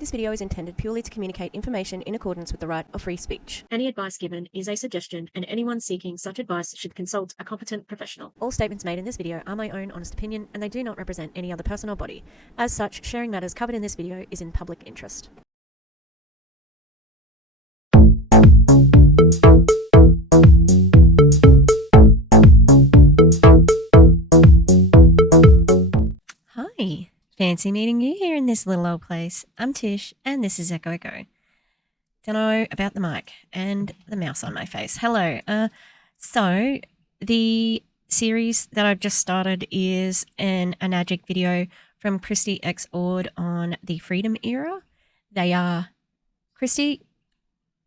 This video is intended purely to communicate information in accordance with the right of free speech. Any advice given is a suggestion, and anyone seeking such advice should consult a competent professional. All statements made in this video are my own honest opinion, and they do not represent any other person or body. As such, sharing matters covered in this video is in public interest. Hi. Fancy meeting you here in this little old place. I'm Tish, and this is Echo. Don't know about the mic and the mouse on my face. Hello. So the series that I've just started is an Anagic video from Christy X Ord on the Freedom Era. They are Christy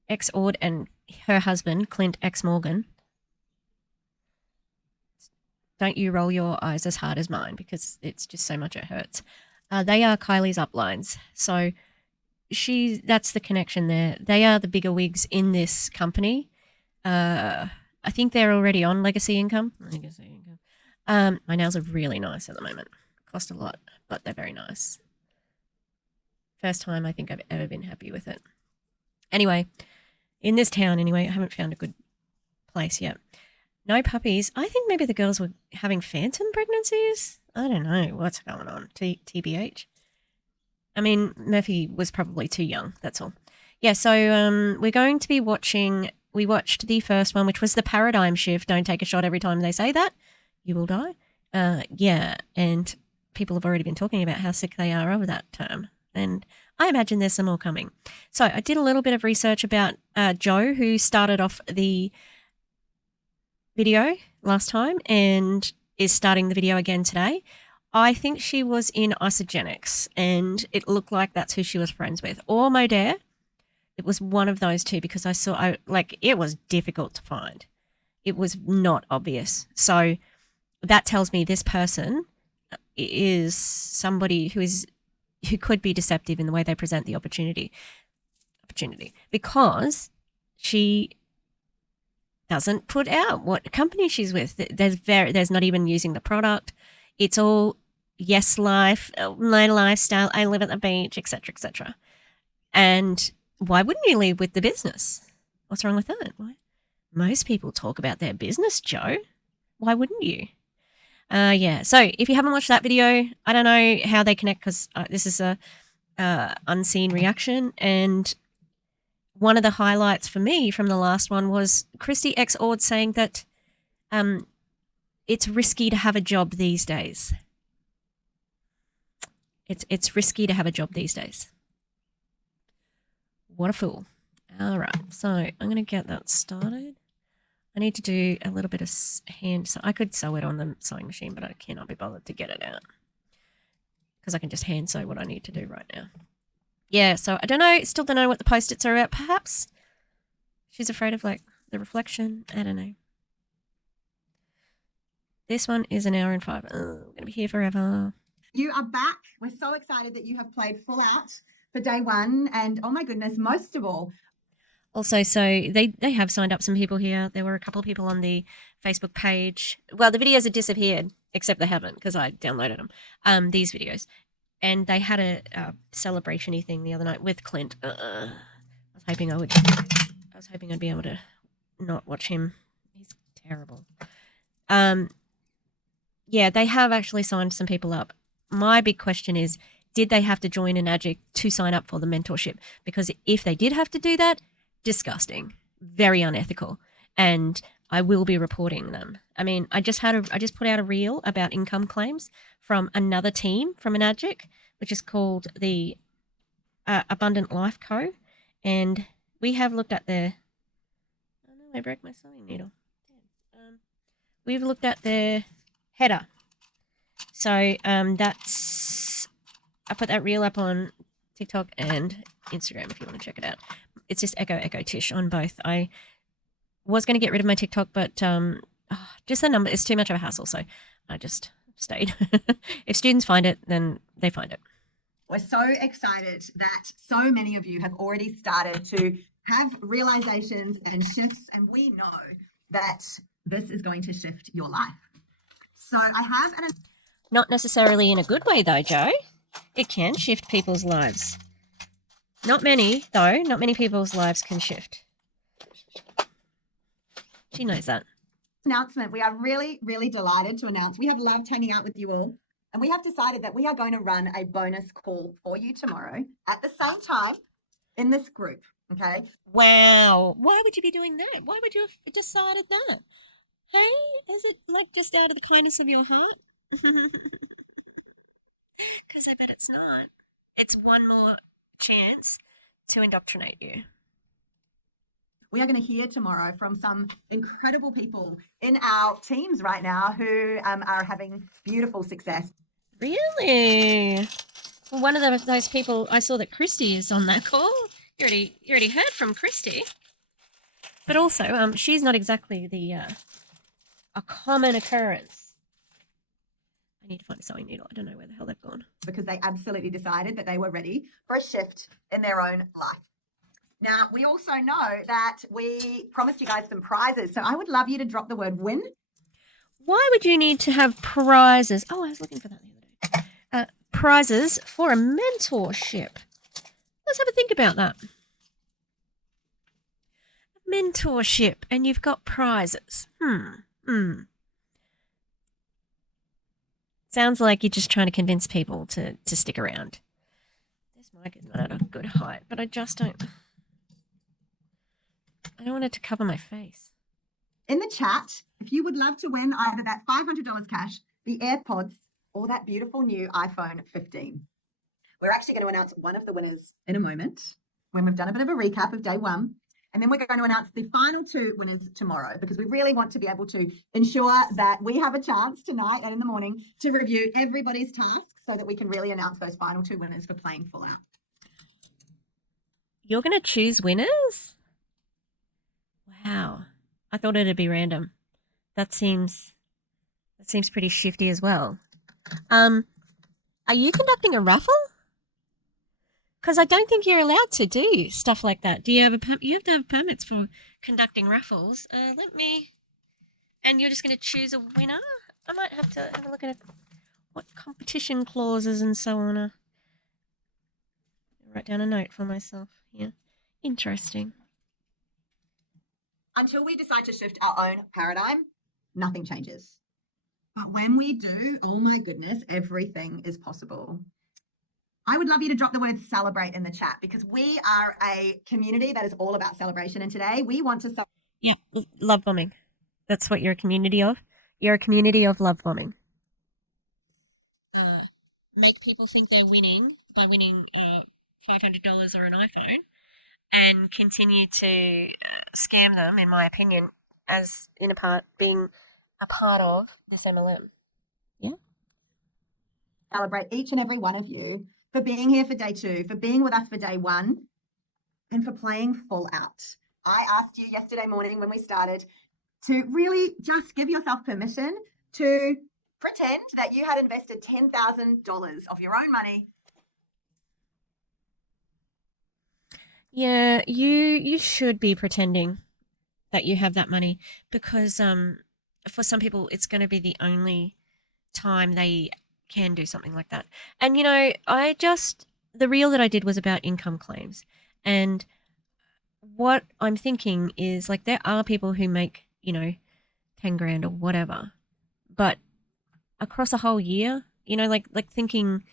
X Ord and her husband, Clint X Morgan. Don't you roll your eyes as hard as mine because it's just so much it hurts. They are Kylie's uplines. So that's the connection there. They are the bigger wigs in this company. I think they're already on Legacy Income. My nails are really nice at the moment. Cost a lot, but they're very nice. First time I think I've ever been happy with it. Anyway, in this town anyway, I haven't found a good place yet. No puppies. I think maybe the girls were having phantom pregnancies. I don't know what's going on. TBH. I mean, Murphy was probably too young. That's all. Yeah, so we're going to be watching. We watched the first one, which was the paradigm shift. Don't take a shot every time they say that. You will die. Yeah, and people have already been talking about how sick they are over that term. And I imagine there's some more coming. So I did a little bit of research about Jo, who started off the video last time and is starting the video again today. I think she was in Isogenics and it looked like that's who she was friends with. Or Modere. It was one of those two because it was difficult to find. It was not obvious. So that tells me this person is somebody who could be deceptive in the way they present the opportunity because she doesn't put out what company she's with. There's not even using the product. It's all yes life, my lifestyle, I live at the beach, etc., etc. And why wouldn't you lead with the business? What's wrong with that? Why? Most people talk about their business, Jo. Why wouldn't you? Yeah. So if you haven't watched that video, I don't know how they connect because this is a unseen reaction. And one of the highlights for me from the last one was Christy X Ord saying that it's risky to have a job these days. It's risky to have a job these days. What a fool. All right, so I'm going to get that started. I need to do a little bit of hand. So I could sew it on the sewing machine, but I cannot be bothered to get it out because I can just hand sew what I need to do right now. Yeah, so I don't know. Still don't know what the Post-its are about. Perhaps she's afraid of the reflection. I don't know. This one is 1 hour and 5. I'm going to be here forever. You are back. We're so excited that you have played full out for day one. And oh my goodness, most of all. Also, so they have signed up some people here. There were a couple of people on the Facebook page. Well, the videos have disappeared, except they haven't because I downloaded them. These videos. And they had a celebration-y thing the other night with Clint. I was hoping I'd be able to not watch him. He's terrible. Yeah, they have actually signed some people up. My big question is, did they have to join Anagic to sign up for the mentorship? Because if they did have to do that, disgusting, very unethical, and I will be reporting them. I mean, I just put out a reel about income claims from another team from Anagic, which is called the Abundant Life Co. And we have looked at their... Oh no, I broke my sewing needle. We've looked at their header. So that's... I put that reel up on TikTok and Instagram if you want to check it out. It's just Echo Tish on both. I was going to get rid of my TikTok, but just the number is too much of a hassle, so I just stayed. If students find it, then they find it. We're so excited that so many of you have already started to have realizations and shifts, and we know that this is going to shift your life. So I have Not necessarily in a good way though, Jo. It can shift people's lives. Not many, though. Not many people's lives can shift. She knows that. Announcement. We are really, really delighted to announce we have loved hanging out with you all. And we have decided that we are going to run a bonus call for you tomorrow at the same time in this group. Okay. Wow. Why would you be doing that? Why would you have decided that? Hey, is it like just out of the kindness of your heart? Because I bet it's not. It's one more chance to indoctrinate you. We are going to hear tomorrow from some incredible people in our teams right now who are having beautiful success. Really? Well, one of those people, I saw that Christy is on that call. You already heard from Christy. But also, she's not exactly a common occurrence. I need to find a sewing needle. I don't know where the hell they've gone. Because they absolutely decided that they were ready for a shift in their own life. Now, we also know that we promised you guys some prizes. So I would love you to drop the word win. Why would you need to have prizes? Oh, I was looking for that the other day. Prizes for a mentorship. Let's have a think about that. Mentorship, and you've got prizes. Sounds like you're just trying to convince people to stick around. This mic is not at a good height, but I just don't. I don't want it to cover my face. In the chat, if you would love to win either that $500 cash, the AirPods, or that beautiful new iPhone 15. We're actually going to announce one of the winners in a moment when we've done a bit of a recap of day one. And then we're going to announce the final two winners tomorrow because we really want to be able to ensure that we have a chance tonight and in the morning to review everybody's tasks so that we can really announce those final two winners for playing full out. You're going to choose winners? Wow. I thought it'd be random. That seems pretty shifty as well. Are you conducting a raffle? Because I don't think you're allowed to do stuff like that. Do you have you have to have permits for conducting raffles? Let me. And you're just going to choose a winner? I might have to have a look at what competition clauses and so on are. Write down a note for myself here. Interesting. Until we decide to shift our own paradigm, nothing changes. But when we do, oh my goodness, everything is possible. I would love you to drop the word celebrate in the chat because we are a community that is all about celebration. And today we want to celebrate. Yeah, love bombing. That's what you're a community of. You're a community of love bombing. Make people think they're winning by winning $500 or an iPhone and continue to scam them, in my opinion, as in a part being a part of this MLM. Yeah. Celebrate each and every one of you for being here for day two, for being with us for day one, and for playing full out. I asked you yesterday morning when we started to really just give yourself permission to pretend that you had invested $10,000 of your own money. Yeah, you should be pretending that you have that money because for some people it's going to be the only time they can do something like that. And the reel that I did was about income claims, and what I'm thinking is like there are people who make 10 grand or whatever, but across a whole year, like thinking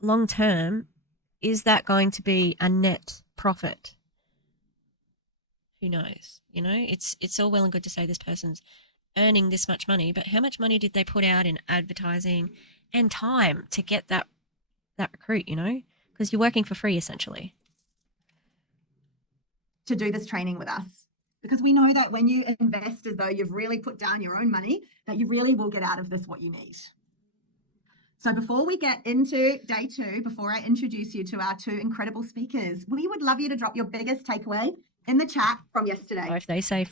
long term, is that going to be a net profit? Who knows? It's all well and good to say this person's earning this much money, but how much money did they put out in advertising and time to get that recruit? Because you're working for free essentially. To do this training with us. Because we know that when you invest as though you've really put down your own money, that you really will get out of this what you need. So before we get into day two, before I introduce you to our two incredible speakers, we would love you to drop your biggest takeaway in the chat from yesterday. If they say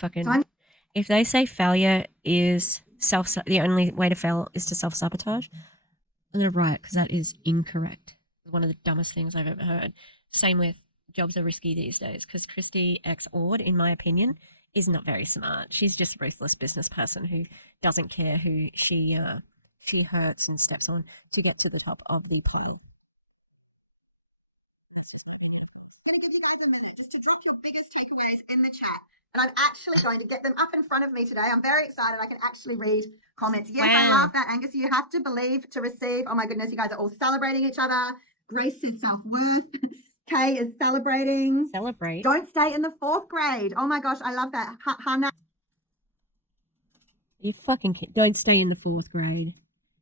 if they say failure is the only way to fail is to self-sabotage, I'm going to write because that is incorrect. It's one of the dumbest things I've ever heard. Same with jobs are risky these days because Christy X. Ord, in my opinion, is not very smart. She's just a ruthless business person who doesn't care who she hurts and steps on to get to the top of the pole. That's just I'm going to give you guys a minute just to drop your biggest takeaways in the chat. And I'm actually going to get them up in front of me today. I'm very excited. I can actually read comments. Yes, I Wow. love that, Angus. You have to believe to receive. Oh my goodness, you guys are all celebrating each other. Grace says self-worth. Kay is celebrating. Celebrate. Don't stay in the 4th grade. Oh my gosh, I love that. Hannah. You fucking don't stay in the 4th grade.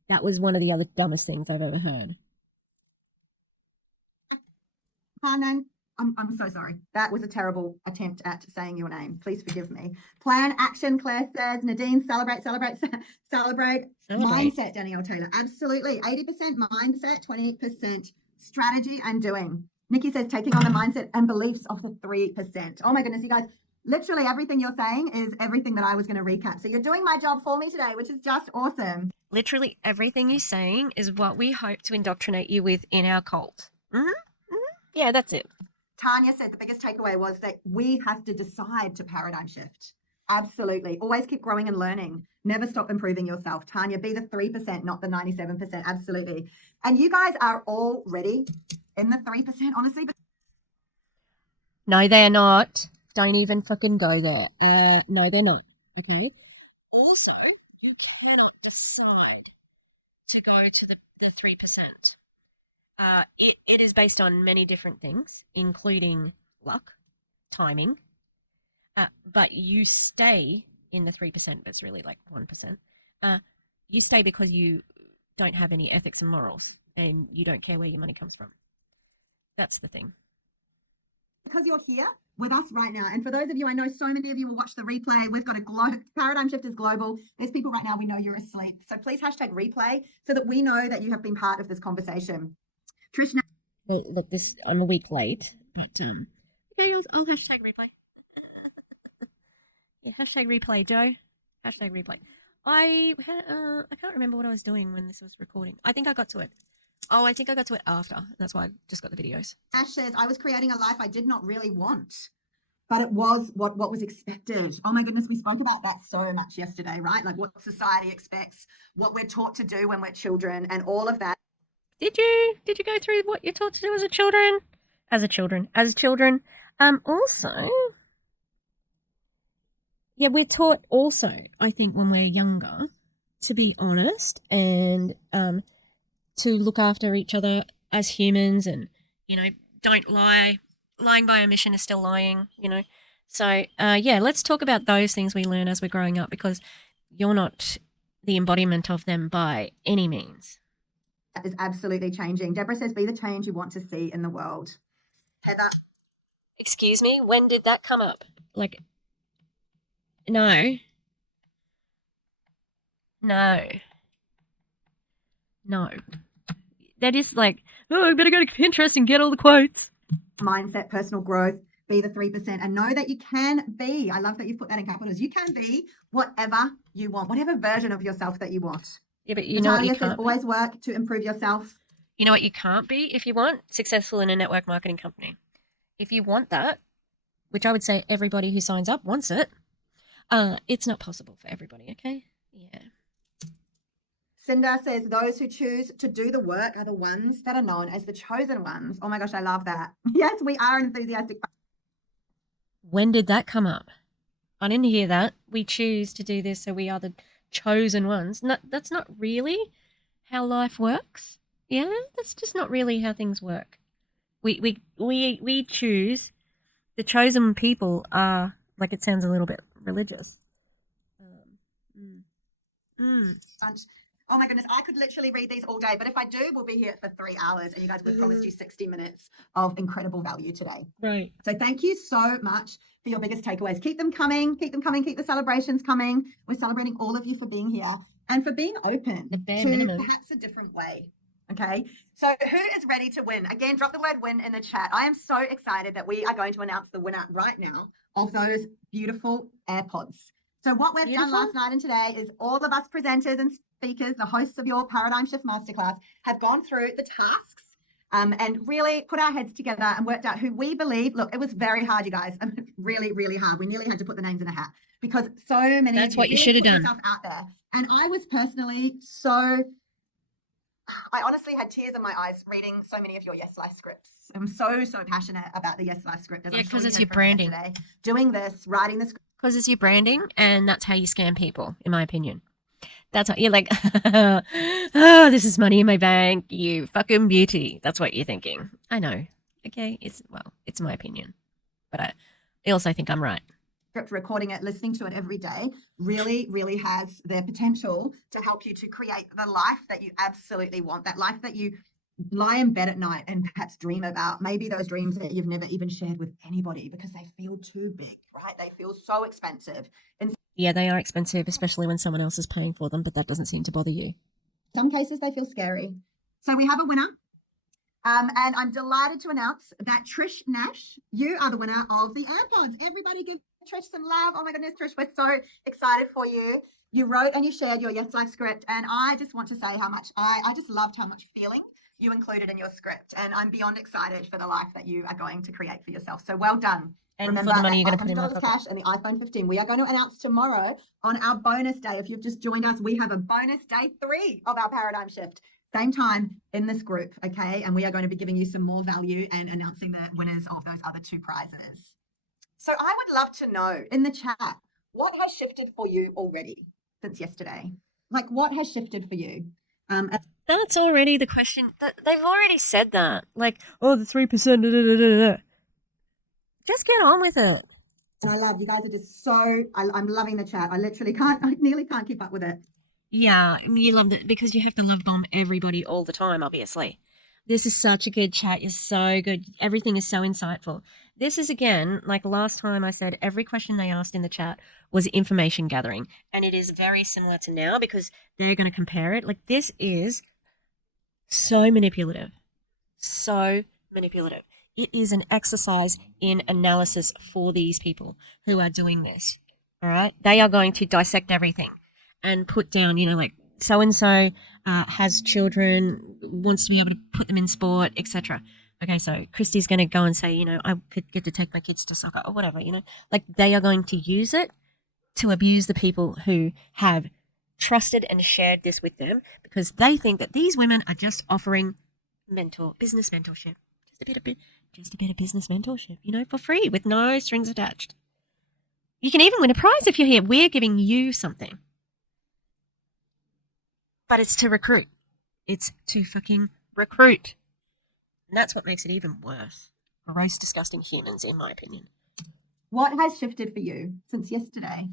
That was one of the other dumbest things I've ever heard. Hanan, I'm so sorry. That was a terrible attempt at saying your name. Please forgive me. Plan, action, Claire says. Nadine, celebrate. Mindset, Danielle Taylor. Absolutely. 80% mindset, 20% strategy and doing. Nikki says taking on the mindset and beliefs of the 3%. Oh my goodness, you guys. Literally everything you're saying is everything that I was going to recap. So you're doing my job for me today, which is just awesome. Literally everything you're saying is what we hope to indoctrinate you with in our cult. Yeah, that's it. Tanya said the biggest takeaway was that we have to decide to paradigm shift. Absolutely. Always keep growing and learning. Never stop improving yourself. Tanya, be the 3%, not the 97%. Absolutely. And you guys are already in the 3%, honestly. No, they're not. Don't even fucking go there. No, they're not. Okay. Also, you cannot decide to go to the 3%. It is based on many different things, including luck, timing, but you stay in the 3%, but it's really like 1%. You stay because you don't have any ethics and morals, and you don't care where your money comes from. That's the thing. Because you're here with us right now. And for those of you, I know so many of you will watch the replay. We've got a paradigm shift is global. There's people right now, we know you're asleep. So please hashtag replay so that we know that you have been part of this conversation. Trishna. Well, look, I'm a week late, but okay, I'll hashtag replay. Yeah, hashtag replay, Joe. Hashtag replay. I can't remember what I was doing when this was recording. I think I got to it. Oh, I think I got to it after. That's why I just got the videos. Ash says, I was creating a life I did not really want, but it was what was expected. Oh my goodness, we spoke about that so much yesterday, right? Like what society expects, what we're taught to do when we're children, and all of that. Did you go through what you're taught to do as a children? As children. Also, yeah, we're taught also, I think, when we're younger, to be honest and to look after each other as humans, and don't lie. Lying by omission is still lying. So yeah, let's talk about those things we learn as we're growing up, because you're not the embodiment of them by any means. That is absolutely changing. Deborah says, be the change you want to see in the world. Heather. Excuse me, when did that come up? Like, no. That is like, oh, I better go to Pinterest and get all the quotes. Mindset, personal growth, be the 3%, and know that you can be. I love that you put that in capitals. You can be whatever you want, whatever version of yourself that you want. Yeah, but Natalia says always work to improve yourself. You know what you can't be if you want? Successful in a network marketing company. If you want that, which I would say everybody who signs up wants it, it's not possible for everybody, okay? Yeah. Cinda says those who choose to do the work are the ones that are known as the chosen ones. Oh my gosh, I love that. Yes, we are enthusiastic. When did that come up? I didn't hear that. We choose to do this, so we are the chosen ones. No, that's not really how life works. Yeah, that's just not really how things work. We choose. The chosen people are, like, it sounds a little bit religious. Oh my goodness, I could literally read these all day, but if I do, we'll be here for 3 hours, and you guys, we've promised you 60 minutes of incredible value today. Right. So thank you so much for your biggest takeaways. Keep them coming, keep the celebrations coming. We're celebrating all of you for being here and for being open to perhaps a different way. Okay, so who is ready to win? Again, drop the word win in the chat. I am so excited that we are going to announce the winner right now of those beautiful AirPods. So what we've done last night and today is all of us presenters and speakers, the hosts of your Paradigm Shift Masterclass, have gone through the tasks and really put our heads together and worked out who we believe. Look, it was very hard, you guys. Really, really hard. We nearly had to put the names in a hat because so many. That's what you should have done. Out there. And I was personally so I honestly had tears in my eyes reading so many of your Yes Life scripts. I'm so passionate about the Yes Life script, as Yeah, I'm sure because you it's heard your from me branding. yesterday. Doing this, writing the script. Because it's your branding, and that's how you scam people, in my opinion. That's how you're like, oh, this is money in my bank, you fucking beauty. That's what you're thinking. I know. Okay, it's my opinion, but I also think I'm right. Recording it, listening to it every day really has the potential to help you to create the life that you absolutely want, that life that you lie in bed at night and perhaps dream about. Maybe those dreams that you've never even shared with anybody because they feel too big, right? They feel so expensive. In Yeah, they are expensive, especially when someone else is paying for them, but that doesn't seem to bother you. some cases, they feel scary. So we have a winner. And I'm delighted to announce that Trish Nash, you are the winner of the AirPods. Everybody give Trish some love. Oh my goodness, Trish, we're so excited for you. You wrote and you shared your Yes Life script. And I just want to say how much I just loved how much feeling you included in your script. And I'm beyond excited for the life that you are going to create for yourself. So well done. And Remember, for the money you're going to put in my $500 pocket. cash and the iPhone 15. We are going to announce tomorrow on our bonus day. If you've just joined us, we have a bonus day 3 of our paradigm shift. Same time in this group, okay? And we are going to be giving you some more value and announcing the winners of those other 2 prizes. So I would love to know in the chat, what has shifted for you already since yesterday? Like, what has shifted for you? That's already the question. They've already said that. Like, oh, the 3%. Da, da, da, da. Just get on with it. And I love you guys are just so. I'm loving the chat. I nearly can't keep up with it. Yeah, you loved it because you have to love bomb everybody all the time, obviously. This is such a good chat. You're so good. Everything is so insightful. This is, again, like last time I said, every question they asked in the chat was information gathering. And it is very similar to now because they're going to compare it. Like, this is so manipulative. So manipulative. It is an exercise in analysis for these people who are doing this. All right? They are going to dissect everything and put down, like so and so has children, wants to be able to put them in sport, etc. Okay, so Christy's going to go and say, I could get to take my kids to soccer or whatever, like they are going to use it to abuse the people who have trusted and shared this with them because they think that these women are just offering business mentorship, just a bit of business mentorship, for free with no strings attached. You can even win a prize if you're here. We're giving you something. But it's to recruit. It's to fucking recruit. And that's what makes it even worse. Gross, disgusting humans, in my opinion. What has shifted for you since yesterday?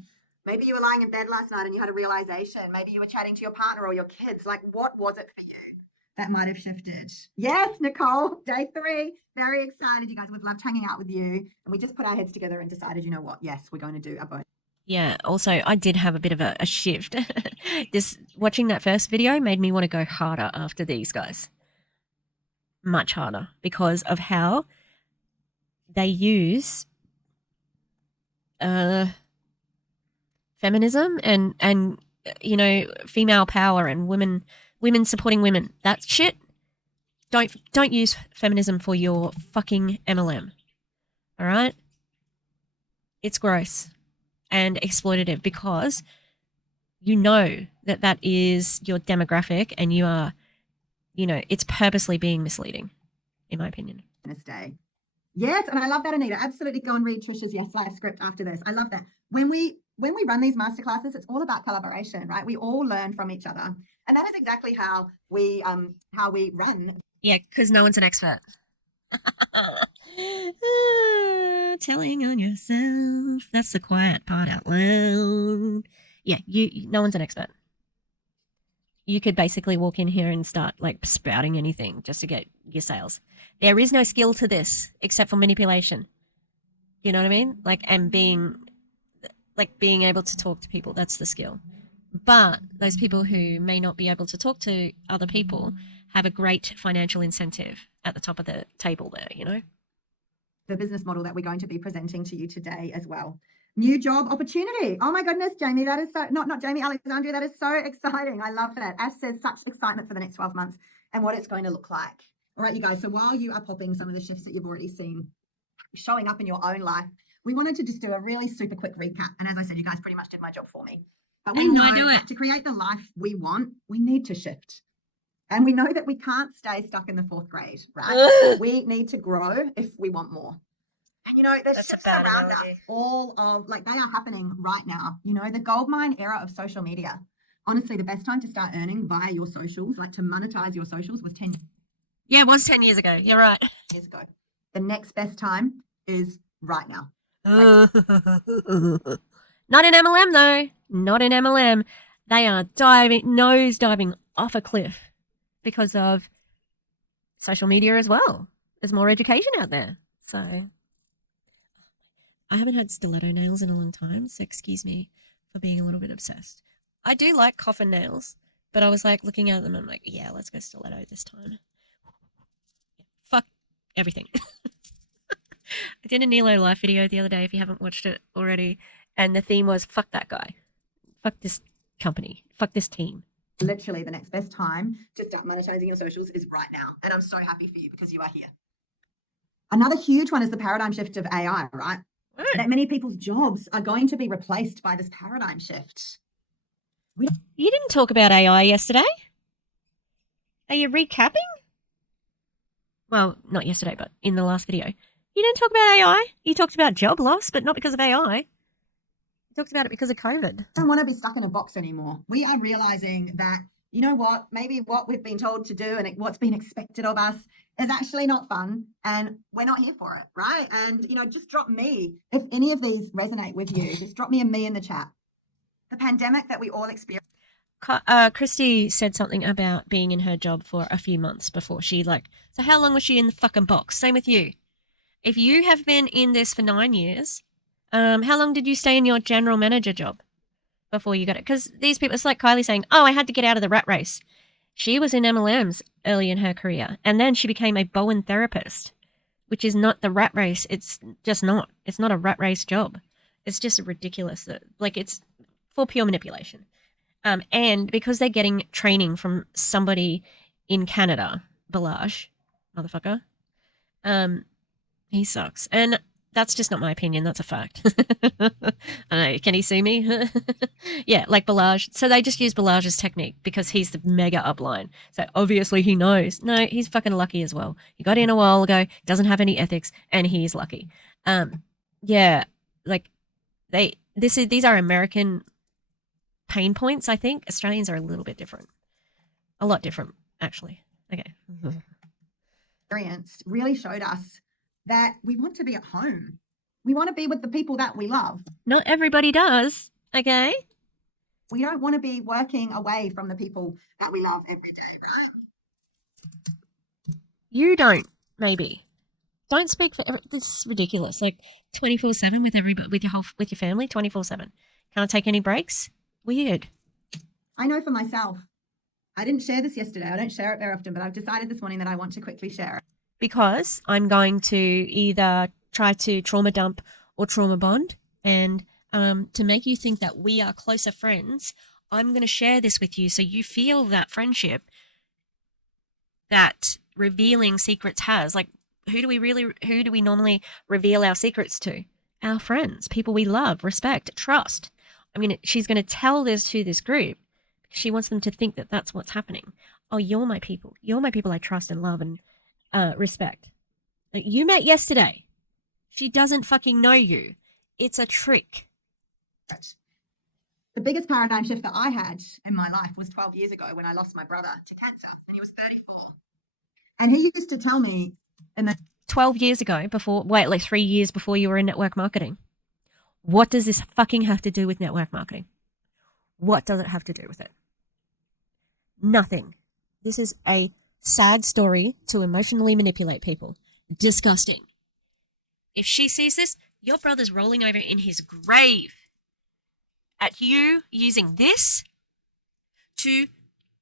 Maybe you were lying in bed last night and you had a realization. Maybe you were chatting to your partner or your kids. Like, what was it for you that might have shifted? Yes, Nicole, day 3. Very excited, you guys. We've loved hanging out with you. And we just put our heads together and decided, you know what? Yes, we're going to do a bonus. Yeah, also, I did have a bit of a shift. Watching that first video made me want to go harder after these guys. Much harder because of how they use feminism and female power and women supporting women. That shit. Don't use feminism for your fucking MLM. All right? It's gross and exploitative because you know that is your demographic and you are, it's purposely being misleading, in my opinion. Day. Yes, and I love that, Anita. Absolutely go and read Trish's Yes Life script after this. I love that. When we run these masterclasses, it's all about collaboration, right? We all learn from each other. And that is exactly how we run. Yeah, because no one's an expert. Telling on yourself. That's the quiet part out loud. Yeah, no one's an expert. You could basically walk in here and start like spouting anything just to get your sales. There is no skill to this except for manipulation. You know what I mean? And being able to talk to people, that's the skill. But those people who may not be able to talk to other people have a great financial incentive at the top of the table there, The business model that we're going to be presenting to you today as well. New job opportunity. Oh my goodness, Jamie, that is so, not Jamie, Alexandria, that is so exciting. I love that. Ash says such excitement for the next 12 months and what it's going to look like. All right, you guys, so while you are popping some of the shifts that you've already seen showing up in your own life, we wanted to just do a really super quick recap. And as I said, you guys pretty much did my job for me. But we know that to create the life we want, we need to shift. And we know that we can't stay stuck in the 4th grade, right? Ugh. We need to grow if we want more. And there's That's a shifts bad around analogy. us, all of they are happening right now. The goldmine era of social media. Honestly, the best time to start earning via your socials, like to monetize your socials, was 10 Yeah, it was 10 years ago. You're right. years ago. The next best time is right now. Not in MLM, though. Not in MLM. They are nose diving off a cliff because of social media as well. There's more education out there. So I haven't had stiletto nails in a long time, so excuse me for being a little bit obsessed. I do like coffin nails, but I was like looking at them and I'm like, yeah, let's go stiletto this time. Fuck everything. I did a Nilo Life video the other day if you haven't watched it already, and the theme was fuck that guy. Fuck this company. Fuck this team. Literally, the next best time to start monetizing your socials is right now. And I'm so happy for you because you are here. Another huge one is the paradigm shift of AI, right? That many people's jobs are going to be replaced by this paradigm shift. You didn't talk about AI yesterday. Are you recapping? Well, not yesterday, but in the last video. You didn't talk about AI. You talked about job loss, but not because of AI. You talked about it because of COVID. I don't want to be stuck in a box anymore. We are realizing that, maybe what we've been told to do and what's been expected of us is actually not fun, and we're not here for it, right? And, just drop me. If any of these resonate with you, just drop me a me in the chat. The pandemic that we all experienced. Christy said something about being in her job for a few months before she so how long was she in the fucking box? Same with you. If you have been in this for 9 years, how long did you stay in your general manager job before you got it? Because these people, it's like Kylie saying, oh, I had to get out of the rat race. She was in MLMs early in her career, and then she became a Bowen therapist, which is not the rat race. It's just not. It's not a rat race job. It's just ridiculous. It's for pure manipulation. And because they're getting training from somebody in Canada, Balaj, motherfucker, he sucks. And that's just not my opinion. That's a fact. I don't know. Can he sue me? Yeah, like Balaj. So they just use Balaj's technique because he's the mega upline. So obviously he knows. No, he's fucking lucky as well. He got in a while ago, doesn't have any ethics, and he's lucky. Yeah, these are American pain points, I think. Australians are a little bit different. A lot different, actually. Okay. Experienced really showed us that we want to be at home. We want to be with the people that we love. Not everybody does, okay? We don't want to be working away from the people that we love every day, right? You don't, maybe. Don't speak for this is ridiculous. 24/7 with everybody, with your family, 24/7. Can't take any breaks. Weird. I know for myself. I didn't share this yesterday. I don't share it very often, but I've decided this morning that I want to quickly share it. Because I'm going to either try to trauma dump or trauma bond. And to make you think that we are closer friends, I'm going to share this with you so you feel that friendship that revealing secrets has. Who do we normally reveal our secrets to? Our friends, people we love, respect, trust. She's going to tell this to this group. She wants them to think that that's what's happening. Oh, you're my people. You're my people I trust and love and respect. You met yesterday. She doesn't fucking know you. It's a trick. The biggest paradigm shift that I had in my life was 12 years ago when I lost my brother to cancer, and he was 34. And he used to tell me, 12 years ago, 3 years before you were in network marketing. What does this fucking have to do with network marketing? What does it have to do with it? Nothing. This is a sad story to emotionally manipulate people. Disgusting. If she sees this, your brother's rolling over in his grave at you using this to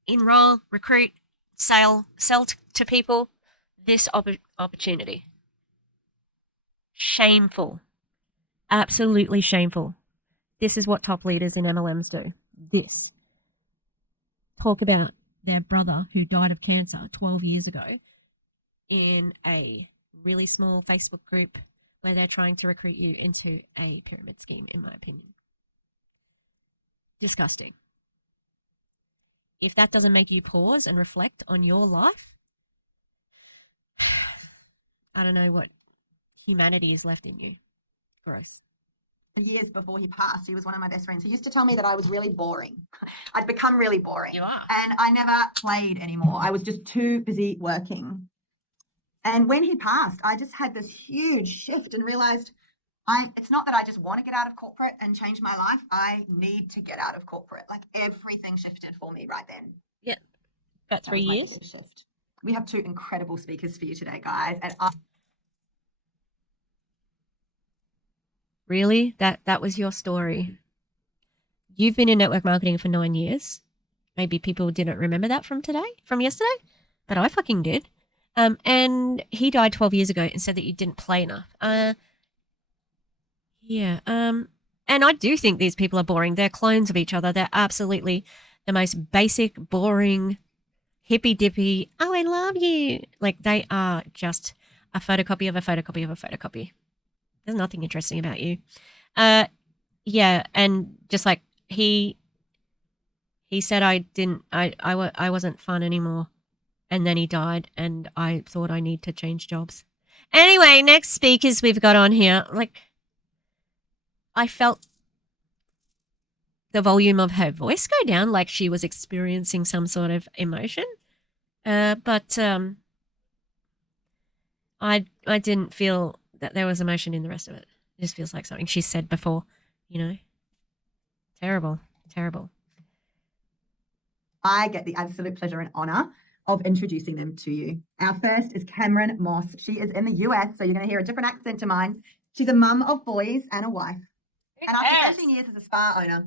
enroll, recruit, sell to people this opportunity. Shameful. Absolutely shameful. This is what top leaders in MLMs do. This. Talk about their brother who died of cancer 12 years ago in a really small Facebook group where they're trying to recruit you into a pyramid scheme, in my opinion. Disgusting. if that doesn't make you pause and reflect on your life, I don't know what humanity is left in you. Gross. Years before he passed, he was one of my best friends. He used to tell me that I was really boring. I'd become really boring. You are. And I never played anymore. I was just too busy working. And when he passed, I just had this huge shift and realized it's not that I just want to get out of corporate and change my life. I need to get out of corporate. Like everything shifted for me right then. Yeah. About 3 years. Shift. We have 2 incredible speakers for you today, guys. And Really? That was your story? You've been in network marketing for 9 years. Maybe people didn't remember that from yesterday, but I fucking did. And he died 12 years ago and said that you didn't play enough. Yeah. And I do think these people are boring. They're clones of each other. They're absolutely the most basic, boring, hippy dippy. Oh, I love you. Like they are just a photocopy of a photocopy of a photocopy. There's nothing interesting about you. Yeah. And just like he said, I wasn't fun anymore. And then he died and I thought I need to change jobs. Anyway, next speakers we've got on here. Like, I felt the volume of her voice go down like she was experiencing some sort of emotion. But I didn't feel that there was emotion in the rest of it. It just feels like something she said before, you know. Terrible, terrible. I get the absolute pleasure and honor of introducing them to you. Our first is Cameron Moss. She is in the US, so you're going to hear a different accent to mine. She's a mum of boys and a wife. And after 13 years as a spa owner,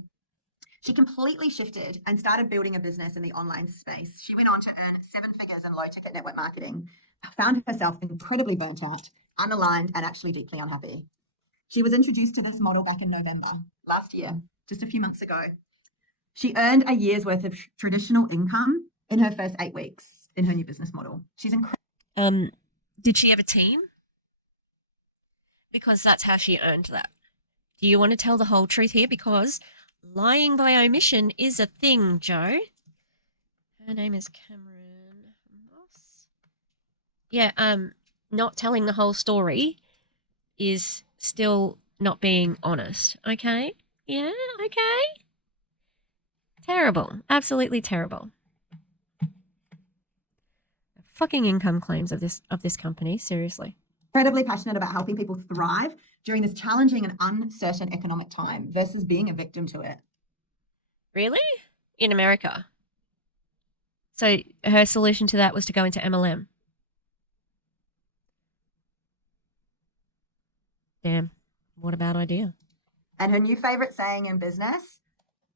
she completely shifted and started building a business in the online space. She went on to earn 7 figures in low-ticket network marketing, found herself incredibly burnt out, unaligned, and actually deeply unhappy. She was introduced to this model back in November last year, just a few months ago. She earned a year's worth of traditional income in her first 8 weeks in her new business model. She's incredible. Did she have a team? Because that's how she earned that. Do you want to tell the whole truth here? Because lying by omission is a thing, Joe. Her name is Cameron Moss. Yeah, not telling the whole story is still not being honest, okay? Yeah, okay? Terrible. Absolutely terrible. Fucking income claims of this company, seriously. Incredibly passionate about helping people thrive during this challenging and uncertain economic time versus being a victim to it. Really? In America? So her solution to that was to go into MLM. Damn. What a bad idea. And her new favorite saying in business,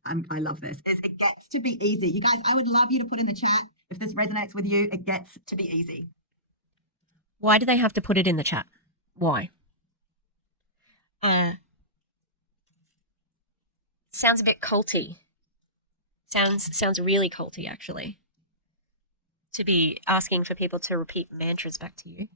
I love this, is it gets to be easy. You guys, I would love you to put in the chat if this resonates with you, it gets to be easy. Why do they have to put it in the chat? Why? Sounds a bit culty. Sounds really culty, actually. To be asking for people to repeat mantras back to you.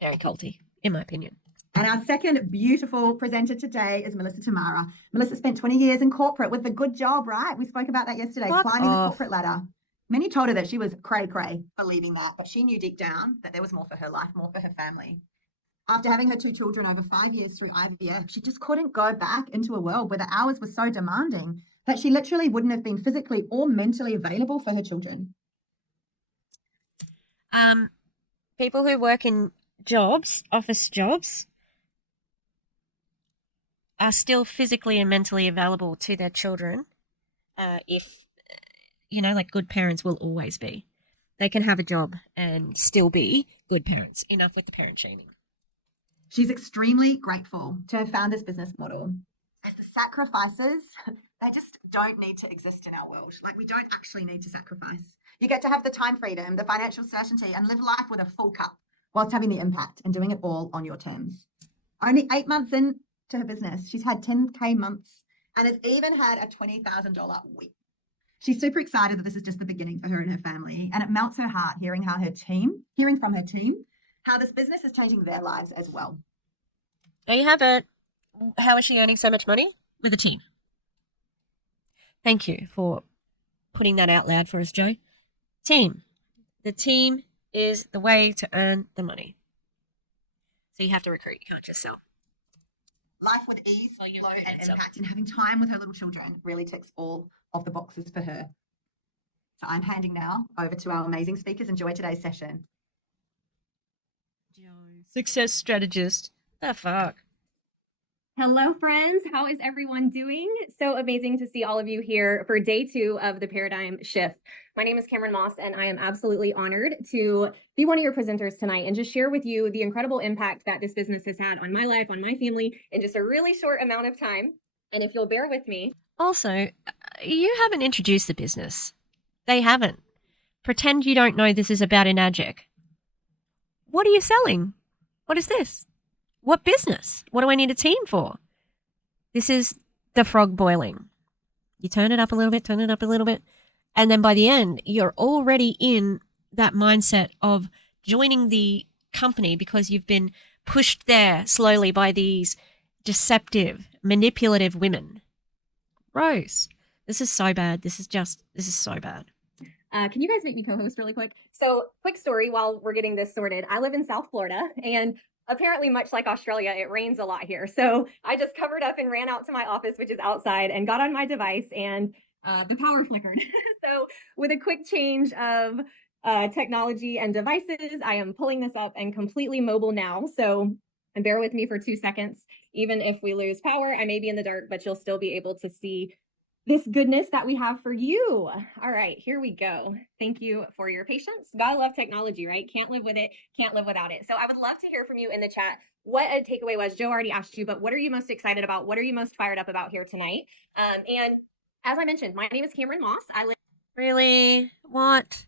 Very culty, in my opinion. And our second beautiful presenter today is Melissa Tamara. Melissa spent 20 years in corporate with a good job, right? We spoke about that yesterday, climbing the corporate ladder. Many told her that she was cray-cray believing that, but she knew deep down that there was more for her life, more for her family. After having her 2 children over 5 years through IVF, she just couldn't go back into a world where the hours were so demanding that she literally wouldn't have been physically or mentally available for her children. People who work in jobs, office jobs, are still physically and mentally available to their children. If, like good parents will always be. They can have a job and still be good parents. Enough with the parent shaming. She's extremely grateful to have found this business model, as the sacrifices, they just don't need to exist in our world. Like, we don't actually need to sacrifice. You get to have the time freedom, the financial certainty, and live life with a full cup whilst having the impact and doing it all on your terms. Only 8 months into her business, she's had 10K months and has even had a $20,000 week. She's super excited that this is just the beginning for her and her family, and it melts her heart hearing from her team, how this business is changing their lives as well. There you have it. How is she earning so much money? With a team. Thank you for putting that out loud for us, Joe. Team. The team is the way to earn the money. So you have to recruit. You can't just sell. Life with ease, flow, and impact, and having time with her little children really ticks all of the boxes for her. So I'm handing now over to our amazing speakers. Enjoy today's session. Joe, success strategist. The fuck? Hello, friends. How is everyone doing? So amazing to see all of you here for day 2 of the Paradigm Shift. My name is Cameron Moss, and I am absolutely honored to be one of your presenters tonight and just share with you the incredible impact that this business has had on my life, on my family, in just a really short amount of time. And if you'll bear with me. Also, you haven't introduced the business. They haven't. Pretend you don't know this is about Enagic. What are you selling? What is this? What business? What do I need a team for? This is the frog boiling. You turn it up a little bit, turn it up a little bit, and then by the end, you're already in that mindset of joining the company because you've been pushed there slowly by these deceptive, manipulative women. Gross. This is so bad. This is so bad. Can you guys make me co-host really quick? So, quick story while we're getting this sorted. I live in South Florida, and apparently, much like Australia, it rains a lot here. So I just covered up and ran out to my office, which is outside, and got on my device, and the power flickered. So with a quick change of technology and devices, I am pulling this up and completely mobile now. So bear with me for 2 seconds. Even if we lose power, I may be in the dark, but you'll still be able to see this goodness that we have for you. All right, here we go. Thank you for your patience. Gotta love technology, right? Can't live with it, can't live without it. So I would love to hear from you in the chat what a takeaway was. Joe already asked you, but what are you most excited about? What are you most fired up about here tonight? And as I mentioned, my name is Cameron Moss. I live. Really? What?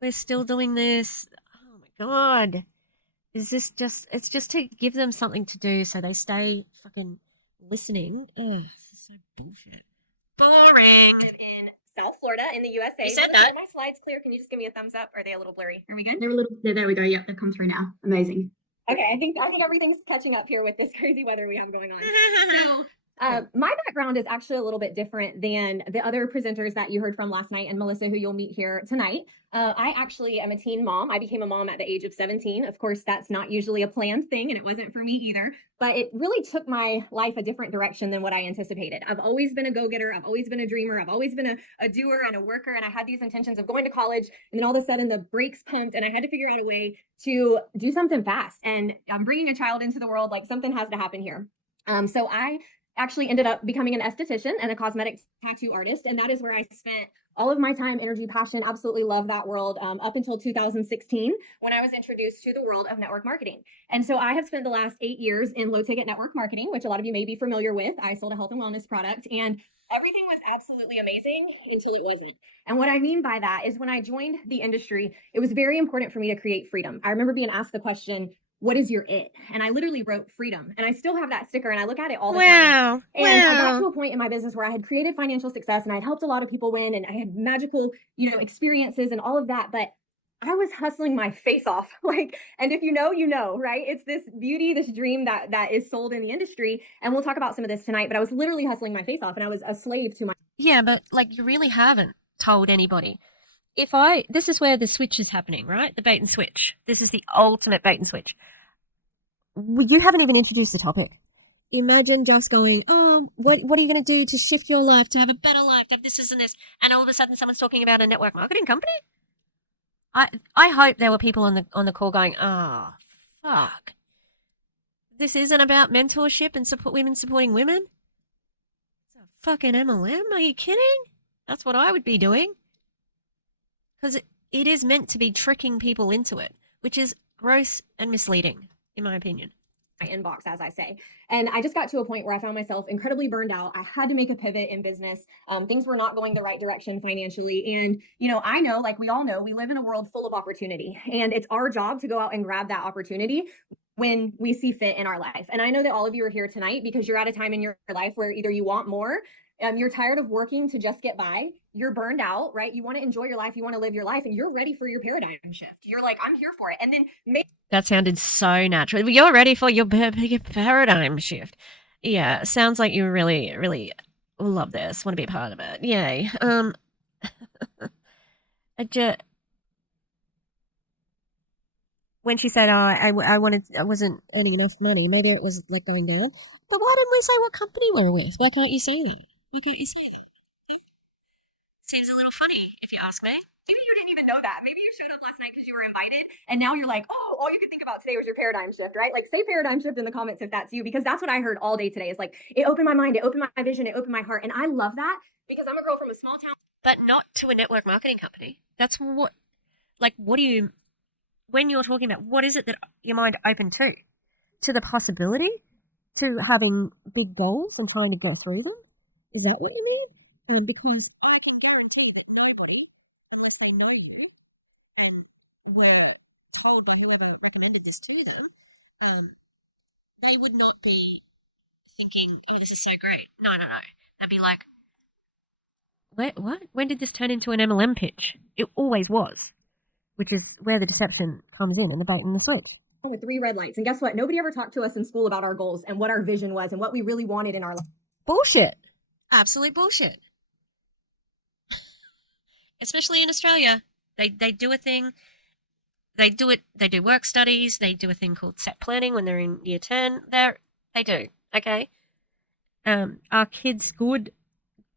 We're still doing this? Oh my god. Is this just, it's just to give them something to do so they stay fucking listening. Ugh, this is so bullshit. Boring. In South Florida in the USA. You said that. Are my slides clear? Can you just give me a thumbs up? Are they a little blurry? Are we good? They're a little. There we go. Yep, they've come through now. Amazing. Okay, I think everything's catching up here with this crazy weather we have going on. So, my background is actually a little bit different than the other presenters that you heard from last night and Melissa, who you'll meet here tonight. I actually am a teen mom. I became a mom at the age of 17. Of course, that's not usually a planned thing, and it wasn't for me either. But it really took my life a different direction than what I anticipated. I've always been a go-getter. I've always been a dreamer. I've always been a doer and a worker. And I had these intentions of going to college. And then all of a sudden the brakes pumped and I had to figure out a way to do something fast. And I'm bringing a child into the world. Like, something has to happen here. So I actually ended up becoming an esthetician and a cosmetic tattoo artist. And that is where I spent all of my time, energy, passion. Absolutely love that world up until 2016, when I was introduced to the world of network marketing. And so I have spent the last 8 years in low ticket network marketing, which a lot of you may be familiar with. I sold a health and wellness product, and everything was absolutely amazing until it wasn't. And what I mean by that is, when I joined the industry, it was very important for me to create freedom. I remember being asked the question, what is your it? And I literally wrote freedom. And I still have that sticker, and I look at it all the time. And I got to a point in my business where I had created financial success, and I had helped a lot of people win, and I had magical, experiences and all of that. But I was hustling my face off. And if you know, right? It's this beauty, this dream that is sold in the industry. And we'll talk about some of this tonight, but I was literally hustling my face off, and I was a slave to my. Yeah, but you really haven't told anybody. This is where the switch is happening, right? The bait and switch. This is the ultimate bait and switch. You haven't even introduced the topic. Imagine just going, oh, what are you going to do to shift your life, to have a better life, to have this and this, and all of a sudden someone's talking about a network marketing company? I hope there were people on the call going, oh, fuck. This isn't about mentorship and women supporting women? It's a fucking MLM? Are you kidding? That's what I would be doing. Because it is meant to be tricking people into it, which is gross and misleading, in my opinion. My inbox, as I say. And I just got to a point where I found myself incredibly burned out. I had to make a pivot in business. Things were not going the right direction financially. And, I know, like we all know, we live in a world full of opportunity. And it's our job to go out and grab that opportunity when we see fit in our life. And I know that all of you are here tonight because you're at a time in your life where either you want more, you're tired of working to just get by, you're burned out, right? You want to enjoy your life, you want to live your life, and you're ready for your paradigm shift. You're like, I'm here for it. And then that sounded so natural. You're ready for your paradigm shift. Yeah, sounds like you really, really love this, want to be a part of it. Yay. When she said, "Oh, I wasn't earning enough money," maybe it was like going down. But why didn't we say what company we were with? Why can't you say it? Why can't you say it? Seems a little funny, if you ask me. Maybe you didn't even know that. Maybe you showed up last night because you were invited, and now you're like, oh, all you could think about today was your paradigm shift, right? Like, say paradigm shift in the comments if that's you, because that's what I heard all day today. Is like, it opened my mind, it opened my vision, it opened my heart, and I love that because I'm a girl from a small town. But not to a network marketing company. That's what, like, what do you, when you're talking about, what is it that your mind open to? To the possibility? To having big goals and trying to go through them? Is that what you mean? Because I can guarantee that nobody, unless they know you and were told by whoever recommended this to them, they would not be thinking, oh, this is so great. No. They'd be like, what? When did this turn into an MLM pitch? It always was, which is where the deception comes in and the bait and the switch. With 3 red lights. And guess what? Nobody ever talked to us in school about our goals and what our vision was and what we really wanted in our life. Bullshit. Absolute bullshit. Especially in Australia. They do a thing. They do work studies. They do a thing called set planning when they're in year 10. They do. Okay. Are kids good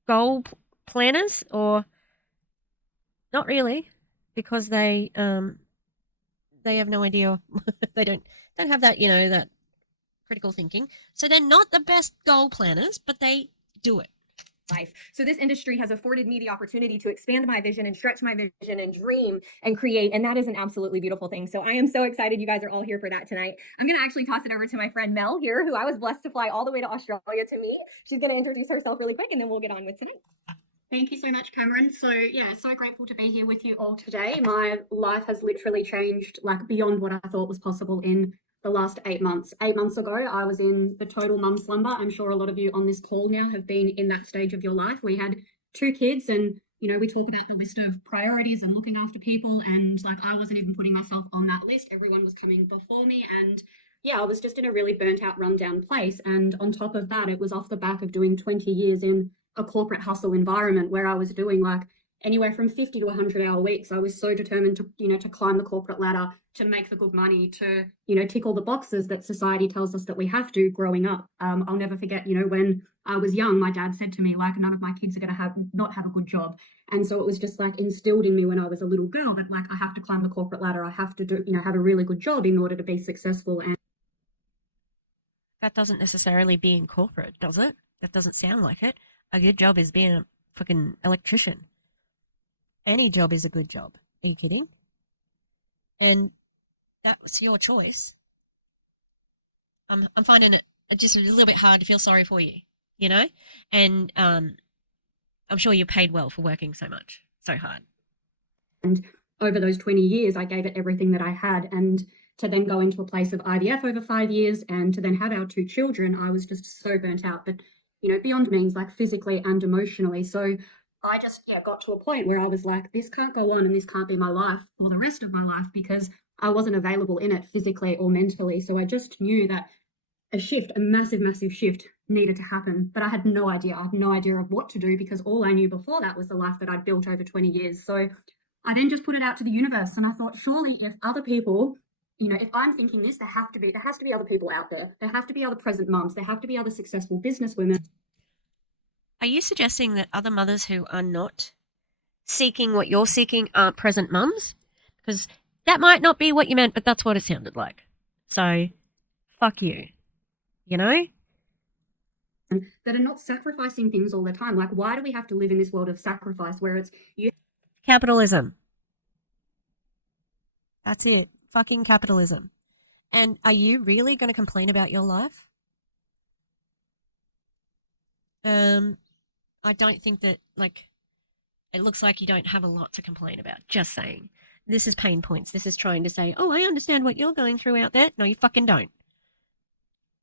goal planners or not really? Because they have no idea. They don't have that, that critical thinking. So they're not the best goal planners, but they do it. Life. So this industry has afforded me the opportunity to expand my vision and stretch my vision and dream and create. And that is an absolutely beautiful thing. So I am so excited you guys are all here for that tonight. I'm going to actually toss it over to my friend Mel here, who I was blessed to fly all the way to Australia to meet. She's going to introduce herself really quick and then we'll get on with tonight. Thank you so much, Cameron. So yeah, so grateful to be here with you all today. My life has literally changed like beyond what I thought was possible in the last 8 months. 8 months ago, I was in the total mum slumber. I'm sure a lot of you on this call now have been in that stage of your life. We had 2 kids and, we talk about the list of priorities and looking after people. And like, I wasn't even putting myself on that list. Everyone was coming before me. And yeah, I was just in a really burnt out, run down place. And on top of that, it was off the back of doing 20 years in a corporate hustle environment where I was doing like anywhere from 50 to 100-hour weeks. I was so determined to, to climb the corporate ladder, to make the good money, to, tick all the boxes that society tells us that we have to growing up. I'll never forget, when I was young, my dad said to me, like, none of my kids are going to not have a good job. And so it was just like instilled in me when I was a little girl that like, I have to climb the corporate ladder. I have to do, have a really good job in order to be successful. And that doesn't necessarily be in corporate, does it? That doesn't sound like it. A good job is being a fucking electrician. Any job is a good job. Are you kidding? And that was your choice. I'm finding it just a little bit hard to feel sorry for you, And I'm sure you're paid well for working so much, so hard. And over those 20 years, I gave it everything that I had. And to then go into a place of IVF over 5 years and to then have our 2 children, I was just so burnt out. But beyond means, like physically and emotionally. So I just got to a point where I was like, this can't go on and this can't be my life for the rest of my life because I wasn't available in it physically or mentally. So I just knew that a massive shift needed to happen. But I had no idea. I had no idea of what to do because all I knew before that was the life that I'd built over 20 years. So I then just put it out to the universe and I thought, surely if other people, if I'm thinking this, there has to be other people out there. There have to be other present mums. There have to be other successful businesswomen. Are you suggesting that other mothers who are not seeking what you're seeking aren't present mums? Because that might not be what you meant, but that's what it sounded like. So, fuck you. That are not sacrificing things all the time. Like, why do we have to live in this world of sacrifice where it's you? Capitalism. That's it. Fucking capitalism. And are you really going to complain about your life? I don't think that, it looks like you don't have a lot to complain about. Just saying. This is pain points. This is trying to say, oh, I understand what you're going through out there. No, you fucking don't.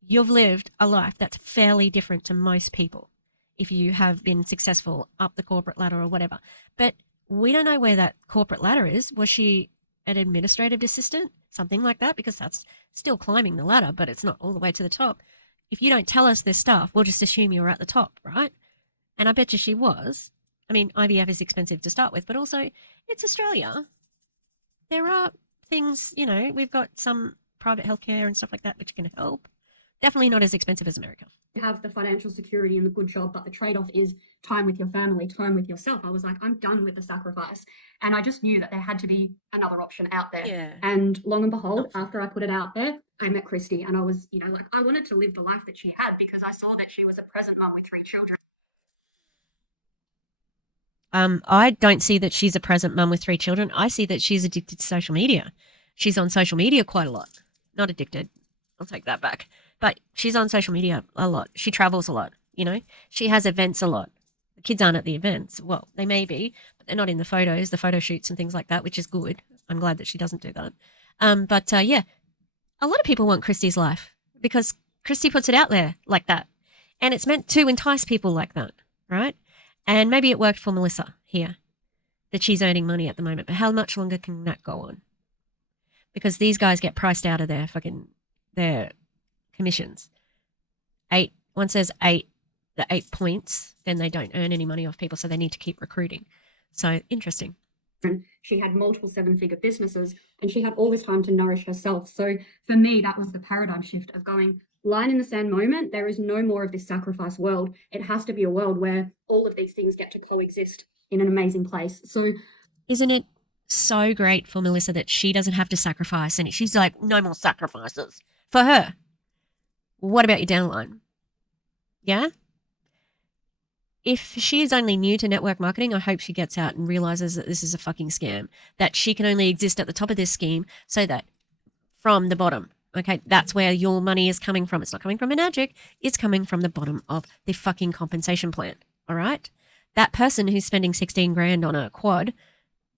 You've lived a life that's fairly different to most people if you have been successful up the corporate ladder or whatever. But we don't know where that corporate ladder is. Was she an administrative assistant? Something like that? Because that's still climbing the ladder, but it's not all the way to the top. If you don't tell us this stuff, we'll just assume you're at the top, right? And I bet you she was. I mean, IVF is expensive to start with, but also it's Australia. There are things, you know, we've got some private healthcare and stuff like that which can help. Definitely not as expensive as America. You have the financial security and the good job, but the trade-off is time with your family, time with yourself. I was like, I'm done with the sacrifice. And I just knew that there had to be another option out there. Yeah. And long and behold, after I put it out there, I met Christy, and I was, you know, like, I wanted to live the life that she had because I saw that she was a present mum with 3 children. I don't see that she's a present mum with 3 children. I see that she's addicted to social media. She's on social media quite a lot. Not addicted. I'll take that back. But she's on social media a lot. She travels a lot, you know. She has events a lot. The kids aren't at the events. Well, they may be, but they're not in the photos, the photo shoots and things like that, which is good. I'm glad that she doesn't do that. Yeah, a lot of people want Christy's life because Christy puts it out there like that. And it's meant to entice people like that, right? And maybe it worked for Melissa here, that she's earning money at the moment. But how much longer can that go on? Because these guys get priced out of their commissions. Once there's the 8 points, then they don't earn any money off people, so they need to keep recruiting. So interesting. She had multiple 7-figure businesses, and she had all this time to nourish herself. So for me, that was the paradigm shift of going, line in the sand moment, there is no more of this sacrifice world. It has to be a world where all of these things get to coexist in an amazing place. So isn't it so great for Melissa that she doesn't have to sacrifice, and she's like, no more sacrifices for her? What about your downline? Yeah? If she is only new to network marketing, I hope she gets out and realizes that this is a fucking scam, that she can only exist at the top of this scheme so that from the bottom, okay, that's where your money is coming from. It's not coming from a magic. It's coming from the bottom of the fucking compensation plan, all right? That person who's spending 16 grand on a quad,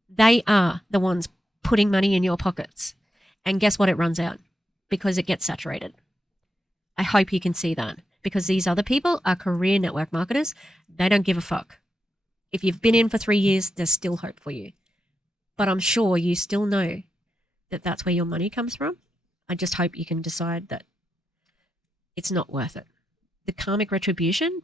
they are the ones putting money in your pockets. And guess what? It runs out because it gets saturated. I hope you can see that, because these other people are career network marketers. They don't give a fuck. If you've been in for 3 years, there's still hope for you. But I'm sure you still know that that's where your money comes from. I just hope you can decide that it's not worth it. The karmic retribution,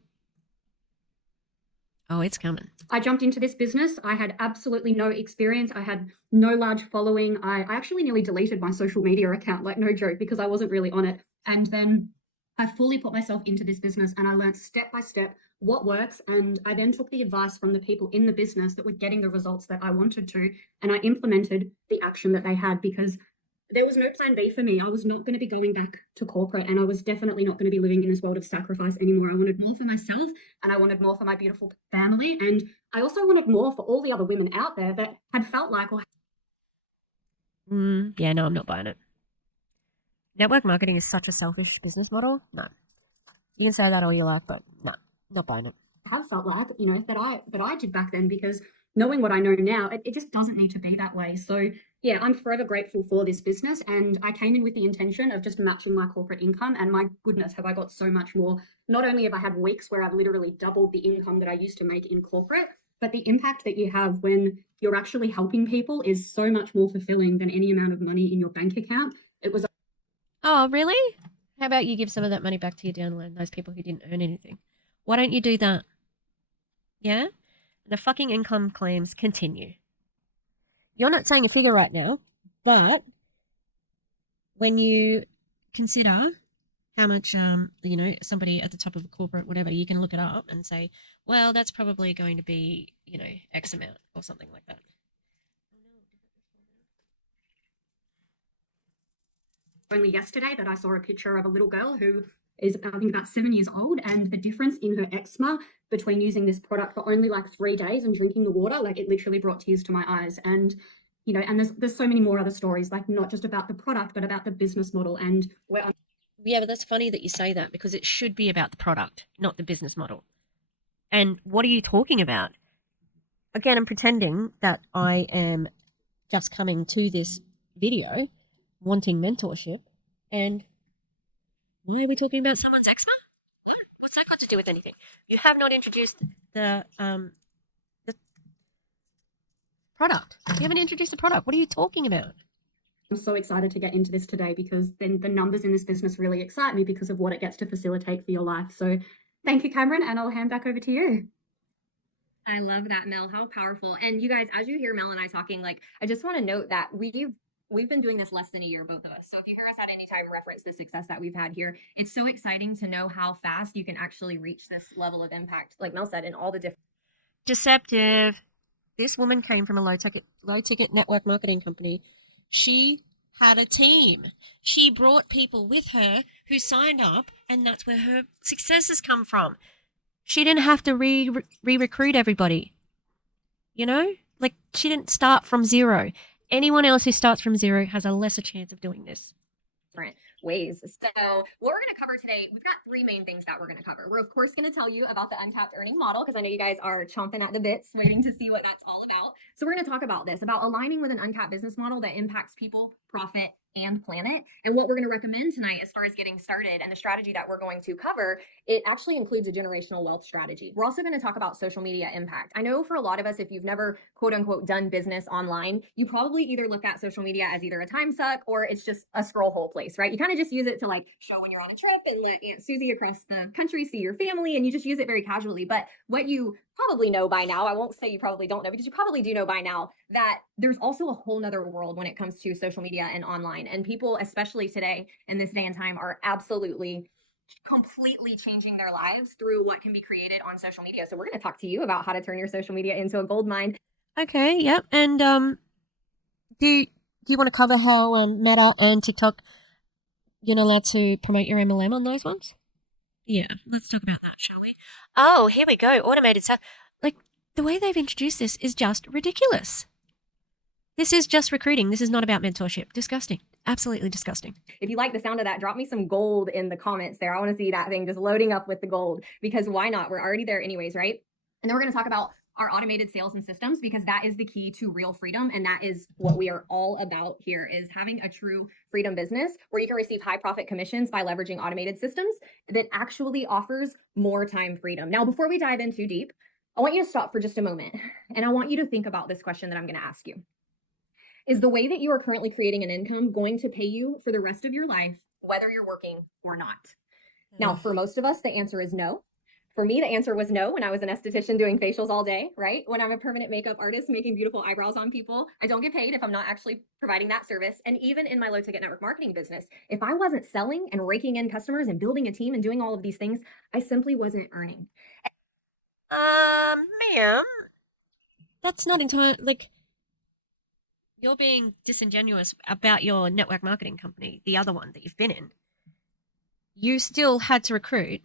oh, it's coming. I jumped into this business. I had absolutely no experience. I had no large following. I actually nearly deleted my social media account, like no joke, because I wasn't really on it. And then I fully put myself into this business, and I learned step by step what works. And I then took the advice from the people in the business that were getting the results that I wanted to, and I implemented the action that they had, because there was no plan B for me. I was not going to be going back to corporate, and I was definitely not going to be living in this world of sacrifice anymore. I wanted more for myself, and I wanted more for my beautiful family. And I also wanted more for all the other women out there that had felt like, yeah, no, I'm not buying it. Network marketing is such a selfish business model. No. You can say that all you like, but no, not buying it. have felt like, you know, that I did back then, because knowing what I know now, it just doesn't need to be that way. So yeah, I'm forever grateful for this business, and I came in with the intention of just matching my corporate income, and my goodness, have I got so much more. Not only have I had weeks where I've literally doubled the income that I used to make in corporate, but the impact that you have when you're actually helping people is so much more fulfilling than any amount of money in your bank account. It was. Oh, really? How about you give some of that money back to your downline, those people who didn't earn anything? Why don't you do that? Yeah? The fucking income claims continue. You're not saying a figure right now, but when you consider how much, somebody at the top of a corporate, whatever, you can look it up and say, well, that's probably going to be, X amount or something like that. Only yesterday that I saw a picture of a little girl who is, I think, about 7 years old, and the difference in her eczema between using this product for only like 3 days and drinking the water, like it literally brought tears to my eyes. And and there's so many more other stories, like not just about the product, but about the business model and where I'm. Yeah, but that's funny that you say that, because it should be about the product, not the business model. And what are you talking about? Again, I'm pretending that I am just coming to this video wanting mentorship, and why are we talking about someone's eczema? What? What's that got to do with anything? You have not introduced the product. You haven't introduced the product. What are you talking about? I'm so excited to get into this today, because then the numbers in this business really excite me because of what it gets to facilitate for your life. So thank you, Cameron, and I'll hand back over to you. I love that, Mel. How powerful. And you guys, as you hear Mel and I talking, like, I just want to note that we've been doing this less than a year, both of us. So if you hear us at any time reference the success that we've had here, it's so exciting to know how fast you can actually reach this level of impact, like Mel said, in all the different. Deceptive. This woman came from a low ticket network marketing company. She had a team. She brought people with her who signed up, and that's where her successes come from. She didn't have to re-recruit everybody. You know? Like, she didn't start from zero. Anyone else who starts from zero has a lesser chance of doing this. Different ways. So what we're going to cover today, we've got three main things that we're going to cover. We're of course going to tell you about the uncapped earning model, because I know you guys are chomping at the bits waiting to see what that's all about. So we're going to talk about this, about aligning with an uncapped business model that impacts people, profit, and planet. And what we're going to recommend tonight as far as getting started and the strategy that we're going to cover, it actually includes a generational wealth strategy. We're also going to talk about social media impact. I know for a lot of us, if you've never quote unquote done business online, you probably either look at social media as either a time suck or it's just a scroll hole place, right? You kind of just use it to like show when you're on a trip and let Aunt Susie across the country see your family, and you just use it very casually. But what you probably know by now, I won't say you probably don't know, because you probably do know by now, that there's also a whole nother world when it comes to social media and online. And people, especially today in this day and time, are absolutely completely changing their lives through what can be created on social media. So we're going to talk to you about how to turn your social media into a gold mine. Okay, yep. And do you want to cover how Meta and TikTok you're not allowed to promote your MLM on those ones? Yeah, let's talk about that, shall we? Oh, here we go. Automated stuff. Like, the way they've introduced this is just ridiculous. This is just recruiting. This is not about mentorship. Disgusting. Absolutely disgusting. If you like the sound of that, drop me some gold in the comments there. I want to see that thing just loading up with the gold, because why not? We're already there anyways, right? And then we're going to talk about our automated sales and systems, because that is the key to real freedom. And that is what we are all about here, is having a true freedom business where you can receive high profit commissions by leveraging automated systems that actually offers more time freedom. Now, before we dive in too deep, I want you to stop for just a moment. And I want you to think about this question that I'm going to ask you. Is the way that you are currently creating an income going to pay you for the rest of your life, whether you're working or not? Now, for most of us, the answer is no. For me, the answer was no when I was an esthetician doing facials all day, right? When I'm a permanent makeup artist making beautiful eyebrows on people, I don't get paid if I'm not actually providing that service. And even in my low ticket network marketing business, if I wasn't selling and raking in customers and building a team and doing all of these things, I simply wasn't earning. Ma'am, that's not entirely, like, you're being disingenuous about your network marketing company, the other one that you've been in. You still had to recruit,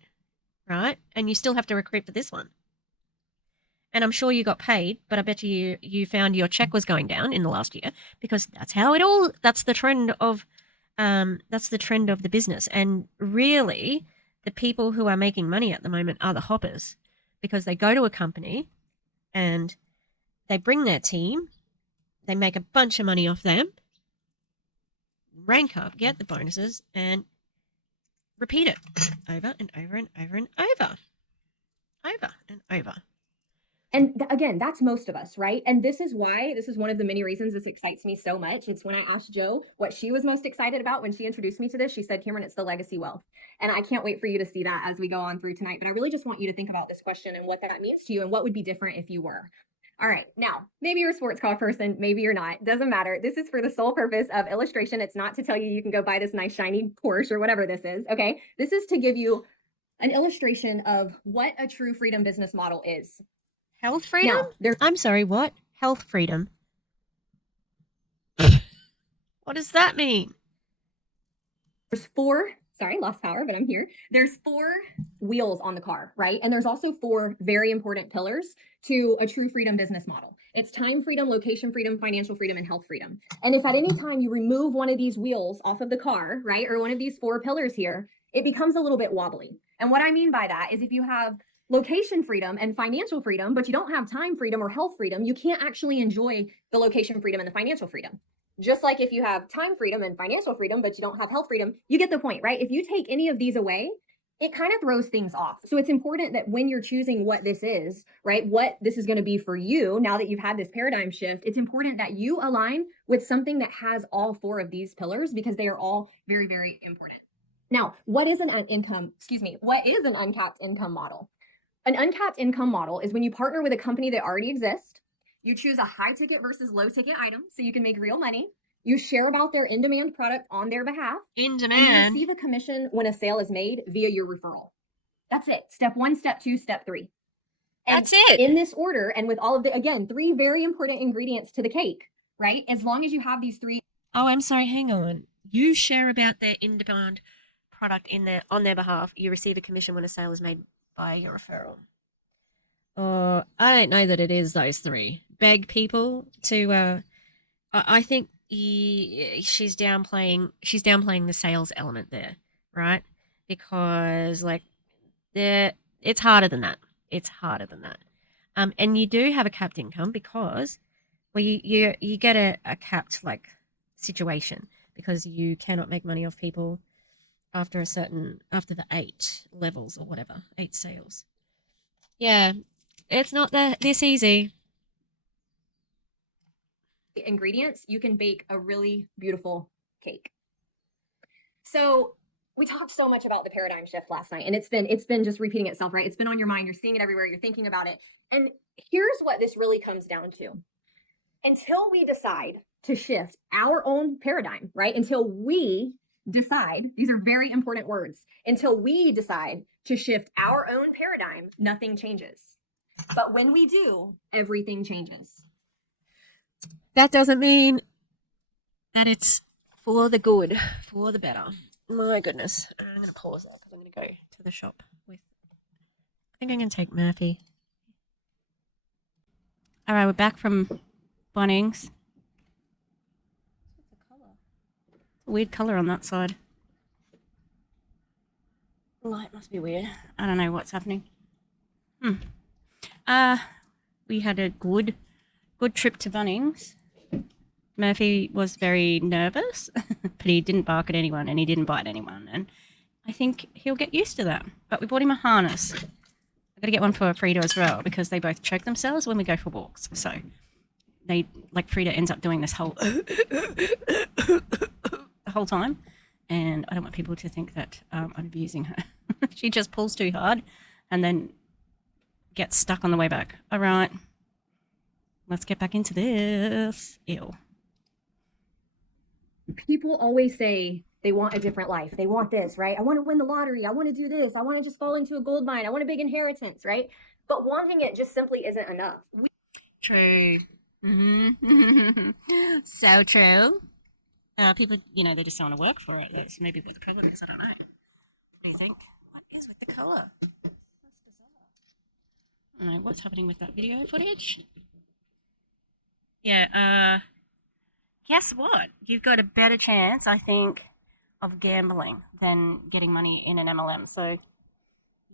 right? And you still have to recruit for this one. And I'm sure you got paid, but I bet you found your check was going down in the last year, because that's the trend of the business. And really, the people who are making money at the moment are the hoppers, because they go to a company and they bring their team, they make a bunch of money off them, rank up, get the bonuses, and repeat it over and over and over and over. Over and over. And again, that's most of us, right? And this is one of the many reasons this excites me so much. It's when I asked Jo what she was most excited about when she introduced me to this, she said, Cameron, it's the legacy wealth. And I can't wait for you to see that as we go on through tonight. But I really just want you to think about this question and what that means to you and what would be different if you were. All right, now, maybe you're a sports car person, maybe you're not, doesn't matter. This is for the sole purpose of illustration. It's not to tell you can go buy this nice shiny Porsche or whatever this is, okay? This is to give you an illustration of what a true freedom business model is. Health freedom? I'm sorry, what? Health freedom? What does that mean? There's lost power, but I'm here. There's 4 wheels on the car, right? And there's also 4 very important pillars to a true freedom business model. It's time freedom, location freedom, financial freedom, and health freedom. And if at any time you remove one of these wheels off of the car, right, or one of these 4 pillars here, it becomes a little bit wobbly. And what I mean by that is if you have location freedom and financial freedom, but you don't have time freedom or health freedom, you can't actually enjoy the location freedom and the financial freedom. Just like if you have time freedom and financial freedom, but you don't have health freedom, you get the point, right? If you take any of these away, it kind of throws things off. So it's important that when you're choosing what this is, right, what this is going to be for you, now that you've had this paradigm shift, it's important that you align with something that has all 4 of these pillars, because they are all very, very important. Now, what is an uncapped income model? An uncapped income model is when you partner with a company that already exists. You choose a high ticket versus low ticket item so you can make real money. You share about their in demand product on their behalf. In And you demand. receive a commission when a sale is made via your referral. That's it. Step 1, step 2, step 3. And That's it. in this order, and with all of the, again, 3 very important ingredients to the cake, right? As long as you have these 3. Oh, I'm sorry. Hang on. You share about their in-demand product on their behalf. You receive a commission when a sale is made by your referral. I don't know that it is those 3. Beg people to. I think she's downplaying the sales element there, right? Because like it's harder than that. It's harder than that. And you do have a capped income because you get a capped like situation because you cannot make money off people after the 8 levels or whatever, 8 sales. Yeah, it's not this easy. Ingredients, you can bake a really beautiful cake. So we talked so much about the paradigm shift last night, and it's been just repeating itself, right? It's been on your mind. You're seeing it everywhere. You're thinking about it. And here's what this really comes down to. Until we decide to shift our own paradigm, right? Until we decide, these are very important words, until we decide to shift our own paradigm, nothing changes. But when we do, everything changes. That doesn't mean that it's for the good, for the better. My goodness. I'm going to pause that because I'm going to go to the shop with... I think I'm going to take Murphy. All right, we're back from Bunnings. What's the colour? It's a weird colour on that side. Light must be weird. I don't know what's happening. We had a good trip to Bunnings. Murphy was very nervous, but he didn't bark at anyone and he didn't bite anyone. And I think he'll get used to that. But we bought him a harness. I've got to get one for Frida as well because they both choke themselves when we go for walks. So Frida ends up doing this whole the whole time. And I don't want people to think that I'm abusing her. She just pulls too hard and then gets stuck on the way back. All right, let's get back into this. Ew. People always say they want a different life. They want this, right? I want to win the lottery. I want to do this. I want to just fall into a gold mine. I want a big inheritance, right? But wanting it just simply isn't enough. True. Mm-hmm. So true. People, they just don't want to work for it. That's maybe what the problem is. I don't know. What do you think? What is with the colour? That's bizarre. I don't know what's happening with that video footage. Yeah, guess what? You've got a better chance, I think, of gambling than getting money in an MLM. So,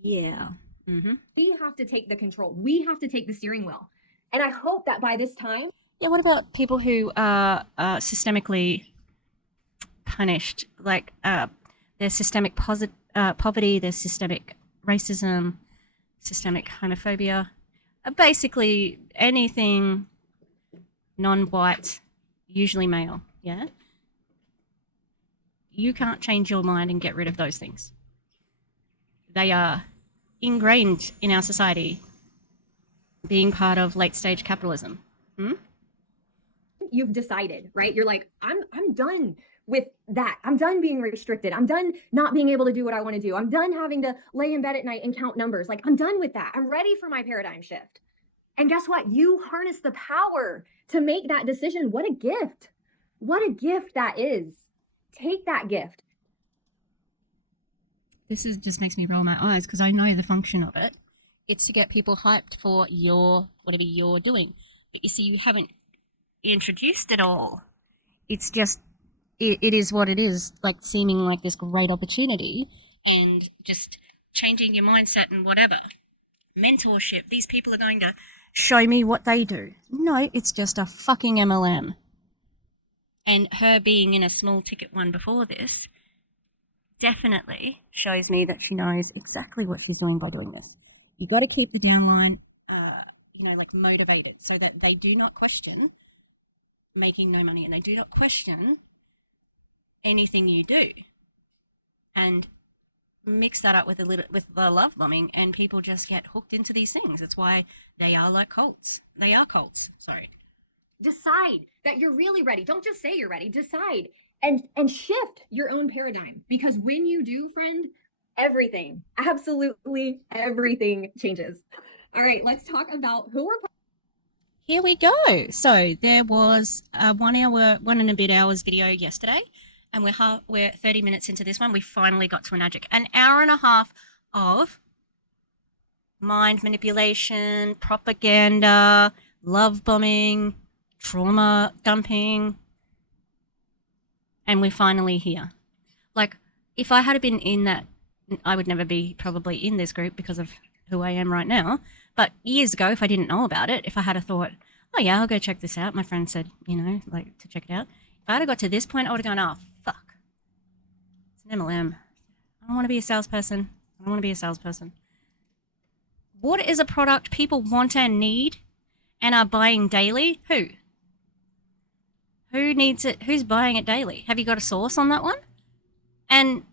yeah. Mm-hmm. We have to take the control. We have to take the steering wheel. And I hope that by this time... Yeah, what about people who are systemically punished? Like, there's systemic poverty, there's systemic racism, systemic homophobia. Basically, anything non-white, usually male, yeah? You can't change your mind and get rid of those things. They are ingrained in our society, being part of late-stage capitalism. You've decided, right? You're like, I'm done with that. I'm done being restricted. I'm done not being able to do what I want to do. I'm done having to lay in bed at night and count numbers. Like, I'm done with that. I'm ready for my paradigm shift. And guess what? You harness the power to make that decision. What a gift. What a gift that is. Take that gift. This just makes me roll my eyes because I know the function of it. It's to get people hyped for whatever you're doing. But you see, you haven't introduced it all. It's just, it is what it is, like seeming like this great opportunity and just changing your mindset and whatever. Mentorship. These people are going to show me what they do. No, it's just a fucking MLM. And her being in a small ticket one before this definitely shows me that she knows exactly what she's doing by doing this. You got to keep the downline, motivated so that they do not question making no money and they do not question anything you do. And mix that up with the love bombing, and people just get hooked into these things. It's why they are like cults. They are cults. Sorry. Decide that you're really ready. Don't just say you're ready. Decide and shift your own paradigm, because when you do, friend, everything, absolutely everything changes. All right, let's talk about who we're. Here we go. So there was a 1 and a bit hours video yesterday, and we're 30 minutes into this one. We finally got to an hour and a half of mind manipulation, propaganda, love bombing, trauma dumping, and we're finally here. Like, if I had been in that, I would never be probably in this group because of who I am right now. But years ago, if I didn't know about it, if I had a thought, oh yeah, I'll go check this out. My friend said, like, to check it out. If I had got to this point, I would have gone, oh, fuck. It's an MLM. I don't want to be a salesperson. What is a product people want and need and are buying daily? Who? Who needs it? Who's buying it daily? Have you got a source on that one? And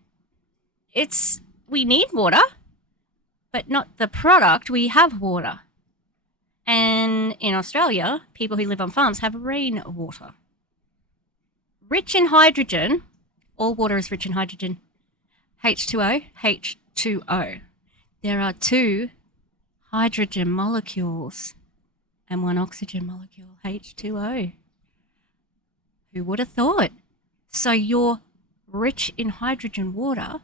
we need water, but not the product. We have water. And in Australia, people who live on farms have rainwater. Rich in hydrogen. All water is rich in hydrogen. H2O, H2O. There are 2 hydrogen molecules and 1 oxygen molecule, H2O. Who would have thought? So your rich in hydrogen water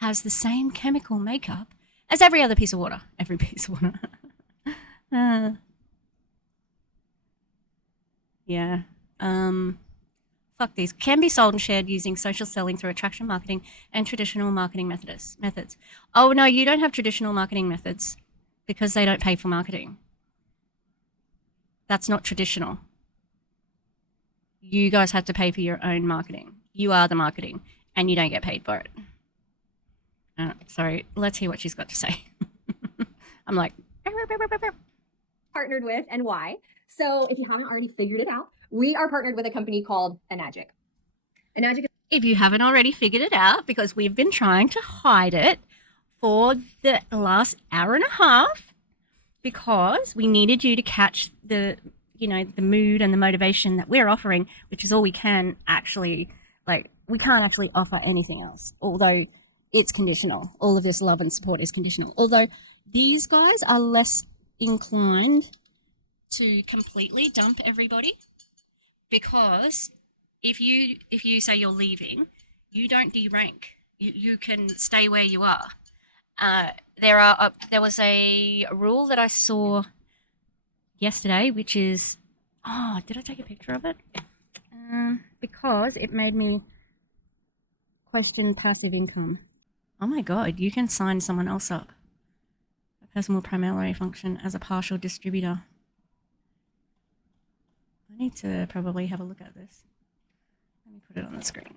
has the same chemical makeup as every other piece of water. Every piece of water. Yeah. Fuck these. Can be sold and shared using social selling through attraction marketing and traditional marketing methods. Oh, no, you don't have traditional marketing methods because they don't pay for marketing. That's not traditional. You guys have to pay for your own marketing. You are the marketing, and you don't get paid for it. Sorry, let's hear what she's got to say. I'm like, Partnered with and why. So if you haven't already figured it out, we are partnered with a company called Enagic. If you haven't already figured it out, because we've been trying to hide it for the last hour and a half, because we needed you to catch the mood and the motivation that we're offering, which is all we can actually, we can't actually offer anything else, although it's conditional. All of this love and support is conditional. Although these guys are less inclined to completely dump everybody, because if you say you're leaving, you don't derank. You can stay where you are. There was a rule that I saw yesterday, which is, did I take a picture of it? Because it made me question passive income. Oh my God, you can sign someone else up. A person will primarily function as a partial distributor. I need to probably have a look at this. Let me put it on the screen.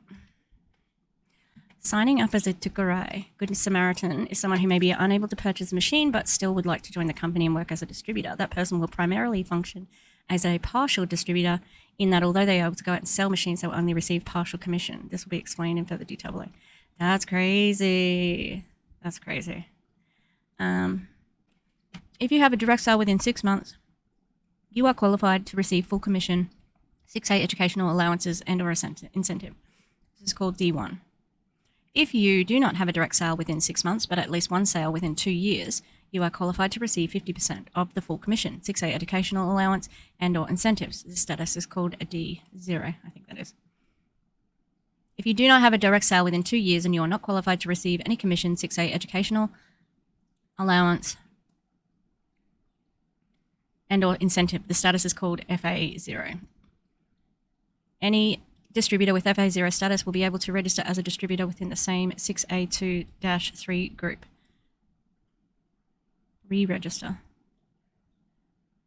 Signing up as a tukurai, Good Samaritan, is someone who may be unable to purchase a machine but still would like to join the company and work as a distributor. That person will primarily function as a partial distributor, in that although they are able to go out and sell machines, they will only receive partial commission. This will be explained in further detail below. That's crazy. That's crazy. If you have a direct sale within 6 months, you are qualified to receive full commission, 6A educational allowances and or incentive. This is called D1. If you do not have a direct sale within 6 months, but at least one sale within 2 years, you are qualified to receive 50% of the full commission, 6A educational allowance and or incentives. This status is called a D0, I think that is. If you do not have a direct sale within 2 years and you are not qualified to receive any commission, 6A educational allowance and or incentive, the status is called FA0. Any distributor with FA0 status will be able to register as a distributor within the same 6A2-3 group. Re-register.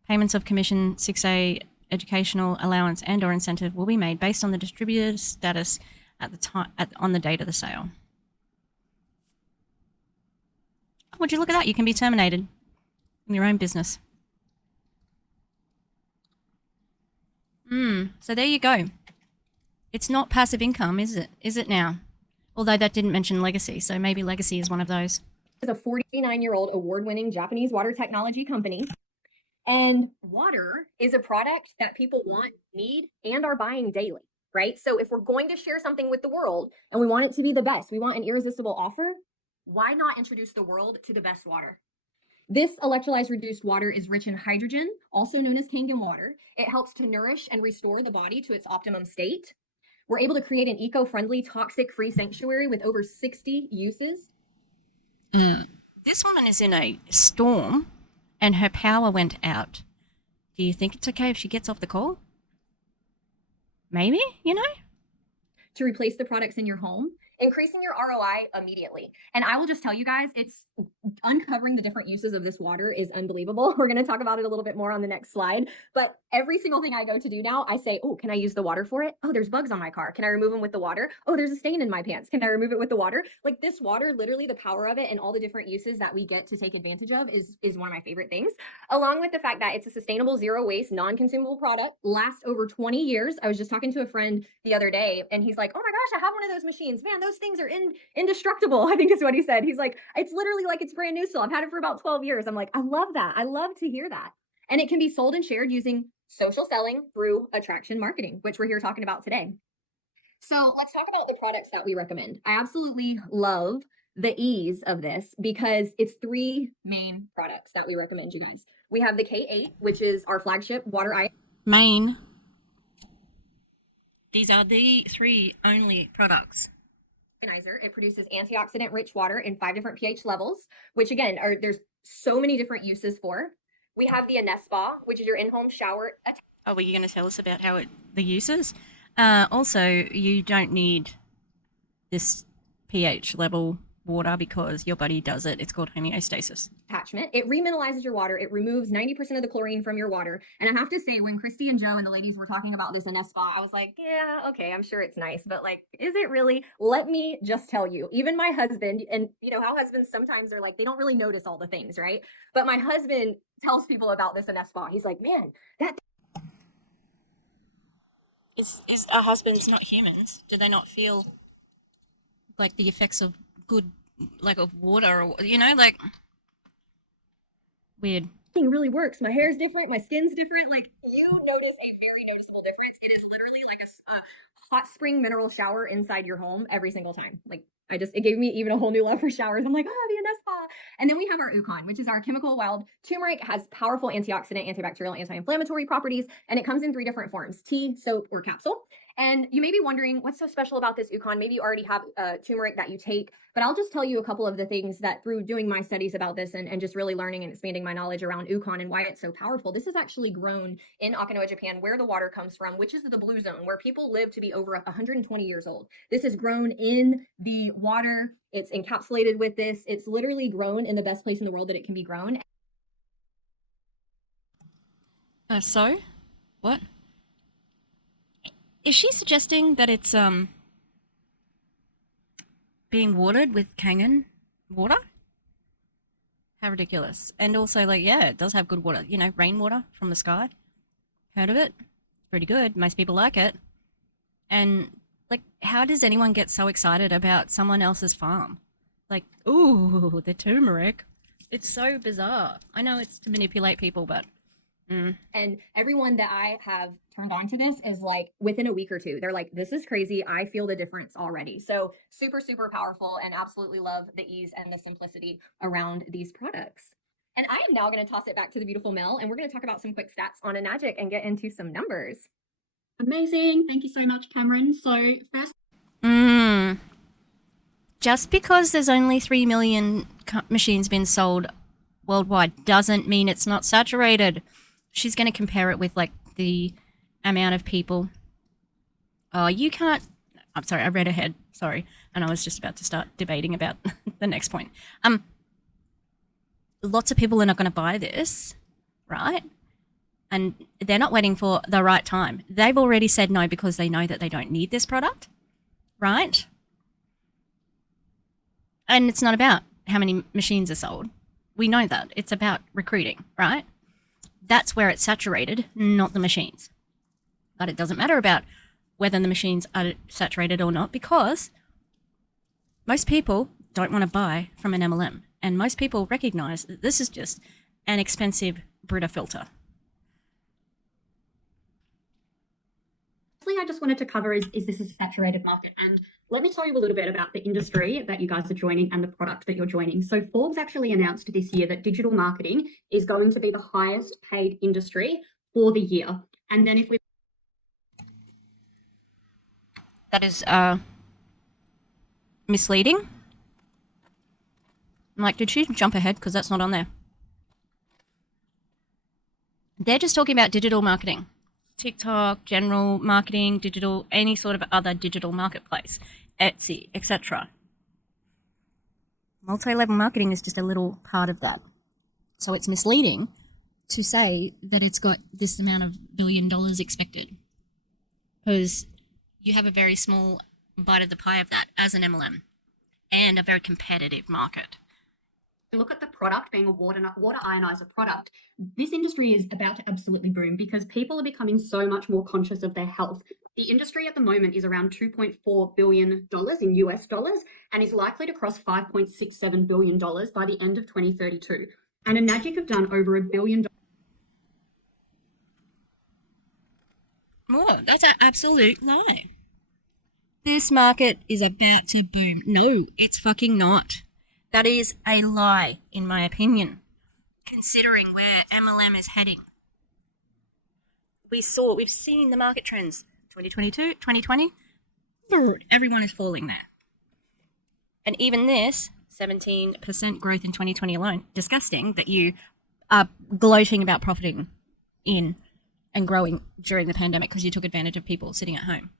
Payments of commission, 6A educational allowance and or incentive will be made based on the distributor's status at the time on the date of the sale. Would you look at that? You can be terminated in your own business. So there you go. It's not passive income, is it? Is it now? Although that didn't mention legacy, so maybe legacy is one of those. Is a 49-year-old award-winning Japanese water technology company. And water is a product that people want, need, and are buying daily, right? So if we're going to share something with the world and we want it to be the best, we want an irresistible offer, why not introduce the world to the best water? This electrolyzed reduced water is rich in hydrogen, also known as Kangen water. It helps to nourish and restore the body to its optimum state. We're able to create an eco-friendly, toxic-free sanctuary with over 60 uses. This woman is in a storm and her power went out. Do you think it's okay if she gets off the call? Maybe, To replace the products in your home, increasing your ROI immediately. And I will just tell you guys, it's uncovering the different uses of this water is unbelievable. We're going to talk about it a little bit more on the next slide. But every single thing I go to do now, I say, oh, can I use the water for it? Oh, there's bugs on my car. Can I remove them with the water? Oh, there's a stain in my pants. Can I remove it with the water? Like this water, literally the power of it and all the different uses that we get to take advantage of is one of my favorite things. Along with the fact that it's a sustainable, zero waste, non-consumable product, lasts over 20 years. I was just talking to a friend the other day and he's like, oh my gosh, I have one of those machines. Man, those things are indestructible. I think is what he said. He's like, it's literally like it's brand new still. I've had it for about 12 years. I'm like, I love that. I love to hear that. And it can be sold and shared using social selling through attraction marketing, which we're here talking about today. So let's talk about the products that we recommend. I absolutely love the ease of this because it's 3 main products that we recommend you guys. We have the K8, which is our flagship water Main. These are the 3 only products. It produces antioxidant rich water in 5 different pH levels, which again there's so many different uses for. We have the Anespa, which is your in-home shower. Oh, were you going to tell us about the uses? Also, you don't need this pH level water because your body does it. It's called homeostasis. Attachment. It remineralizes your water. It removes 90% of the chlorine from your water. And I have to say, when Christy and Joe and the ladies were talking about this Anespa, I was like, yeah, okay, I'm sure it's nice, but like, is it really? Let me just tell you, even my husband, and you know how husbands sometimes are like, they don't really notice all the things, right? But my husband tells people about this Anespa. He's like, man, that Is our husbands not humans? Do they not feel like the effects of good, like of water, or like weird? thing really works. My hair's different. My skin's different. Like you notice a very noticeable difference. It is literally like a hot spring mineral shower inside your home every single time. Like it gave me even a whole new love for showers. I'm like, oh, the Anespa. And then we have our Ukon, which is our chemical wild turmeric, has powerful antioxidant, antibacterial, anti-inflammatory properties, and it comes in 3 different forms: tea, soap, or capsule. And you may be wondering, what's so special about this Ukon? Maybe you already have turmeric that you take, but I'll just tell you a couple of the things that through doing my studies about this and just really learning and expanding my knowledge around Ukon and why it's so powerful. This is actually grown in Okinawa, Japan, where the water comes from, which is the blue zone, where people live to be over 120 years old. This is grown in the water. It's encapsulated with this. It's literally grown in the best place in the world that it can be grown. So, what? Is she suggesting that it's being watered with Kangen water? How ridiculous. And also, like, yeah, it does have good water. Rainwater from the sky. Heard of it? It's pretty good. Most people like it. And, like, how does anyone get so excited about someone else's farm? Like, ooh, the turmeric. It's so bizarre. I know it's to manipulate people, but... And everyone that I have turned on to this is like within a week or 2, they're like, this is crazy. I feel the difference already. So super, super powerful, and absolutely love the ease and the simplicity around these products. And I am now going to toss it back to the beautiful Mel, and we're going to talk about some quick stats on Enagic and get into some numbers. Amazing. Thank you so much, Cameron. So first, just because there's only 3 million machines being sold worldwide doesn't mean it's not saturated. She's going to compare it with like the amount of people. Oh, you can't. I'm sorry, I read ahead. Sorry. And I was just about to start debating about the next point. Lots of people are not going to buy this, right? And they're not waiting for the right time. They've already said no because they know that they don't need this product, right? And it's not about how many machines are sold. We know that. It's about recruiting, right? That's where it's saturated, not the machines. But it doesn't matter about whether the machines are saturated or not because Most people don't want to buy from an MLM, and most people recognize that this is just an expensive Brita filter. I just wanted to cover is this a saturated market? And let me tell you a little bit about the industry that you guys are joining and the product that you're joining. So Forbes actually announced this year that digital marketing is going to be the highest paid industry for the year. And then if we... That is misleading. I'm like, did she jump ahead? Because that's not on there. They're just talking about digital marketing. TikTok, general marketing, digital, any sort of other digital marketplace, Etsy, etc. Multi-level marketing is just a little part of that. So it's misleading to say that it's got this amount of $1 billion expected, because you have a very small bite of the pie of that as an MLM, and a very competitive market. Look at the product being a water ionizer product. This industry is about to absolutely boom because people are becoming so much more conscious of their health. The industry at the moment is around $2.4 billion in US dollars and is likely to cross $5.67 billion by the end of 2032. And Enagic have done over $1 billion. Oh, that's an absolute lie. This market is about to boom. No, it's fucking not. That is a lie, in my opinion, considering where MLM is heading. We've seen the market trends. 2022, 2020, everyone is falling there. And even this, 17% growth in 2020 alone, disgusting that you are gloating about profiting in and growing during the pandemic because you took advantage of people sitting at home.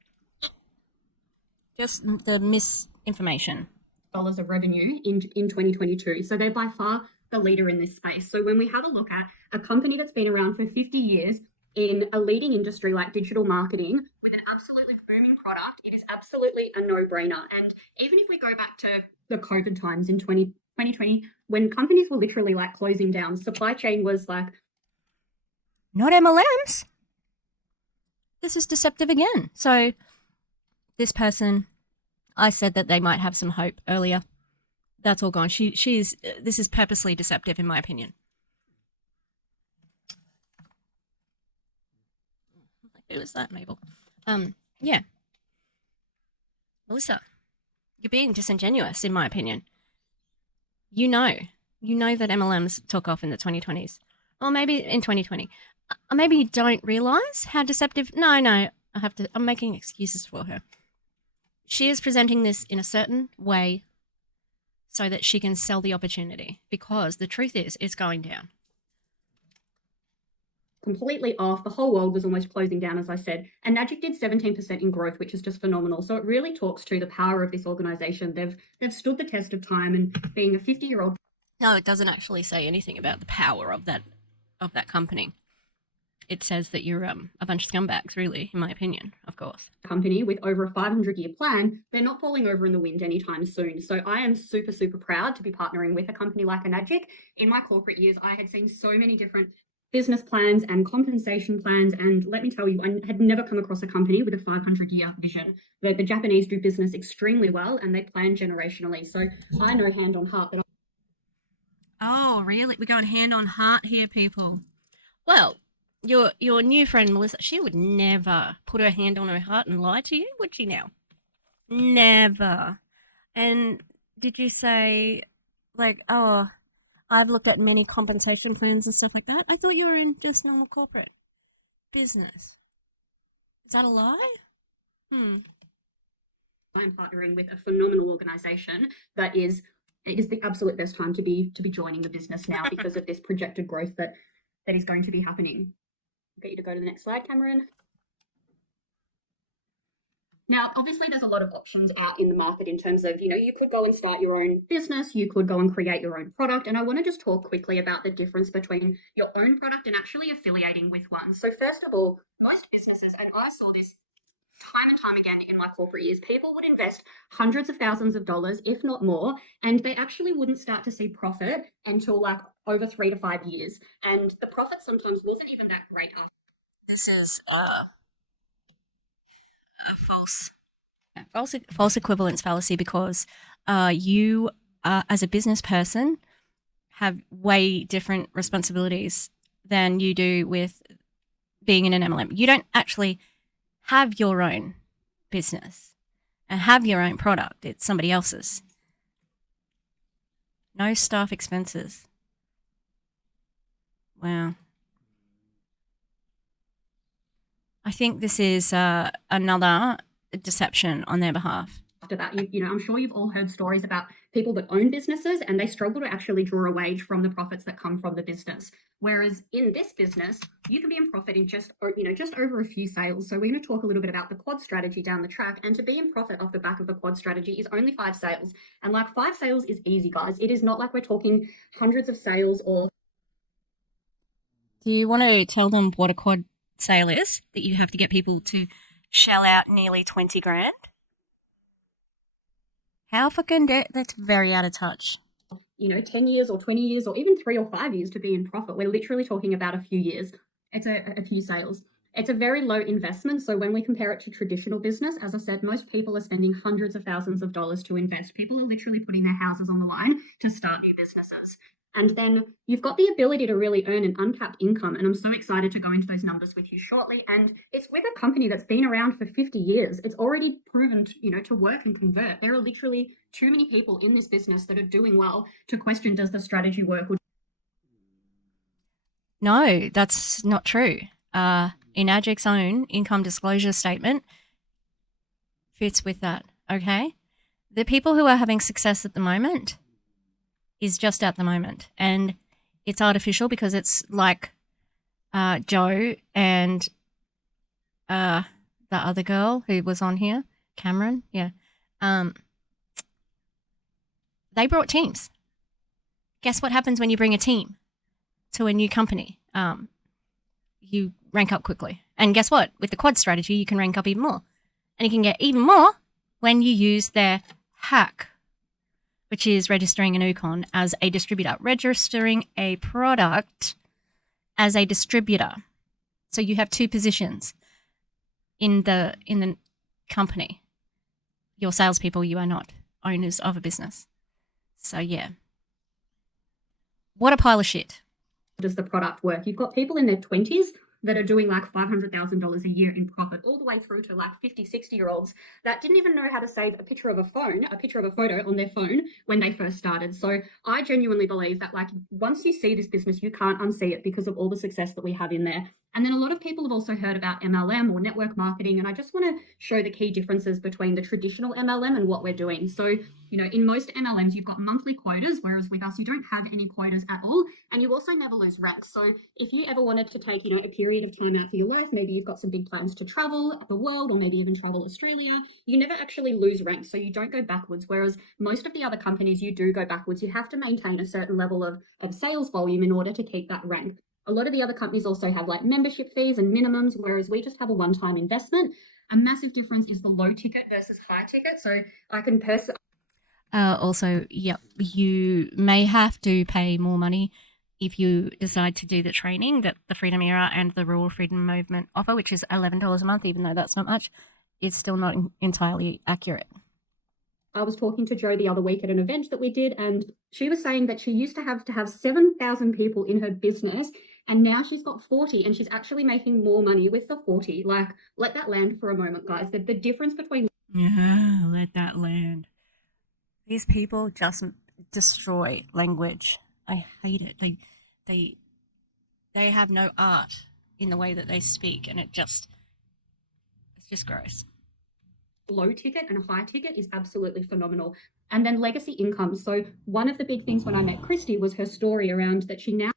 Just the misinformation. Dollars of revenue in 2022. So they're by far the leader in this space. So when we have a look at a company that's been around for 50 years in a leading industry like digital marketing with an absolutely booming product, it is absolutely a no-brainer. And even if we go back to the COVID times in 2020, when companies were literally like closing down, supply chain was like... Not MLMs. This is deceptive again. So this person... I said that they might have some hope earlier. That's all gone. This is purposely deceptive, in my opinion. Who is that, Mabel? Yeah. Melissa, you're being disingenuous, in my opinion. You know that MLMs took off in the 2020s. Or maybe in 2020. Maybe you don't realise how deceptive... No, I'm making excuses for her. She is presenting this in a certain way so that she can sell the opportunity, because the truth is it's going down. Completely off. The whole world was almost closing down, as I said. And Enagic did 17% in growth, which is just phenomenal. So it really talks to the power of this organization. They've stood the test of time, and being a 50-year-old... No, it doesn't actually say anything about the power of that company. It says that you're a bunch of scumbags, really, in my opinion, of course. Company with over a 500-year plan, they're not falling over in the wind anytime soon. So I am super, super proud to be partnering with a company like Enagic. In my corporate years, I had seen so many different business plans and compensation plans. And let me tell you, I had never come across a company with a 500-year vision. The Japanese do business extremely well and they plan generationally. So I know hand on heart that... Oh, really? We're going hand on heart here, people. Well... Your new friend Melissa, she would never put her hand on her heart and lie to you, would she now? Never. And did you say, like, oh, I've looked at many compensation plans and stuff like that? I thought you were in just normal corporate business. Is that a lie? I'm partnering with a phenomenal organization that it is the absolute best time to be joining the business now because of this projected growth that is going to be happening. Get you to go to the next slide, Cameron. Now, obviously, there's a lot of options out in the market in terms of, you could go and start your own business, you could go and create your own product. And I want to just talk quickly about the difference between your own product and actually affiliating with one. So first of all, most businesses, and I saw this time and time again in my corporate years, people would invest hundreds of thousands of dollars, if not more, and they actually wouldn't start to see profit until like over 3 to 5 years. And the profit sometimes wasn't even that great after. This is a false equivalence fallacy, because you, as a business person, have way different responsibilities than you do with being in an MLM. You don't actually have your own business and have your own product. It's somebody else's. No staff expenses. Wow. I think this is another deception on their behalf. After that, you know, I'm sure you've all heard stories about people that own businesses and they struggle to actually draw a wage from the profits that come from the business. Whereas in this business, you can be in profit in just over a few sales. So we're going to talk a little bit about the quad strategy down the track, and to be in profit off the back of the quad strategy is only 5 sales. And like 5 sales is easy, guys. It is not like we're talking hundreds of sales or. Do you want to tell them what a quad sale is? That you have to get people to shell out nearly 20 grand? How fucking that's very out of touch. 10 years or 20 years or even 3 or 5 years to be in profit. We're literally talking about a few years. It's a few sales. It's a very low investment. So when we compare it to traditional business, as I said, most people are spending hundreds of thousands of dollars to invest. People are literally putting their houses on the line to start new businesses. And then you've got the ability to really earn an uncapped income. And I'm so excited to go into those numbers with you shortly. And it's with a company that's been around for 50 years. It's already proven, to work and convert. There are literally too many people in this business that are doing well to question, does the strategy work? No, that's not true. In Agic's own income disclosure statement fits with that, okay? The people who are having success at the moment is just at the moment. And it's artificial because it's like Joe and the other girl who was on here, Cameron, yeah. They brought teams. Guess what happens when you bring a team to a new company? You rank up quickly. And guess what? With the quad strategy, you can rank up even more. And you can get even more when you use their hack, which is registering an Ukon as a distributor, registering a product as a distributor. So you have 2 positions in the company. You're salespeople, you are not owners of a business. So yeah. What a pile of shit. Does the product work? You've got people in their 20s that are doing like $500,000 a year in profit, all the way through to like 50, 60-year-olds that didn't even know how to save a picture of a photo on their phone when they first started. So I genuinely believe that like once you see this business, you can't unsee it because of all the success that we have in there. And then a lot of people have also heard about MLM or network marketing. And I just want to show the key differences between the traditional MLM and what we're doing. So, in most MLMs, you've got monthly quotas, whereas with us, you don't have any quotas at all. And you also never lose ranks. So if you ever wanted to take, a period of time out for your life, maybe you've got some big plans to travel the world or maybe even travel Australia, you never actually lose ranks. So you don't go backwards. Whereas most of the other companies, you do go backwards. You have to maintain a certain level of sales volume in order to keep that rank. A lot of the other companies also have like membership fees and minimums, whereas we just have a one-time investment. A massive difference is the low ticket versus high ticket. So I can also, yep, you may have to pay more money if you decide to do the training that the Freedom Era and the Rural Freedom Movement offer, which is $11 a month, even though that's not much. It's still not entirely accurate. I was talking to Jo the other week at an event that we did, and she was saying that she used to have 7,000 people in her business, and now she's got 40, and she's actually making more money with the 40. Like, let that land for a moment, guys. The difference between... Yeah, let that land. These people just destroy language. I hate it. They have no art in the way that they speak, and it's just gross. Low ticket and high ticket is absolutely phenomenal. And then legacy income. So one of the big things when I met Christy was her story around that she now...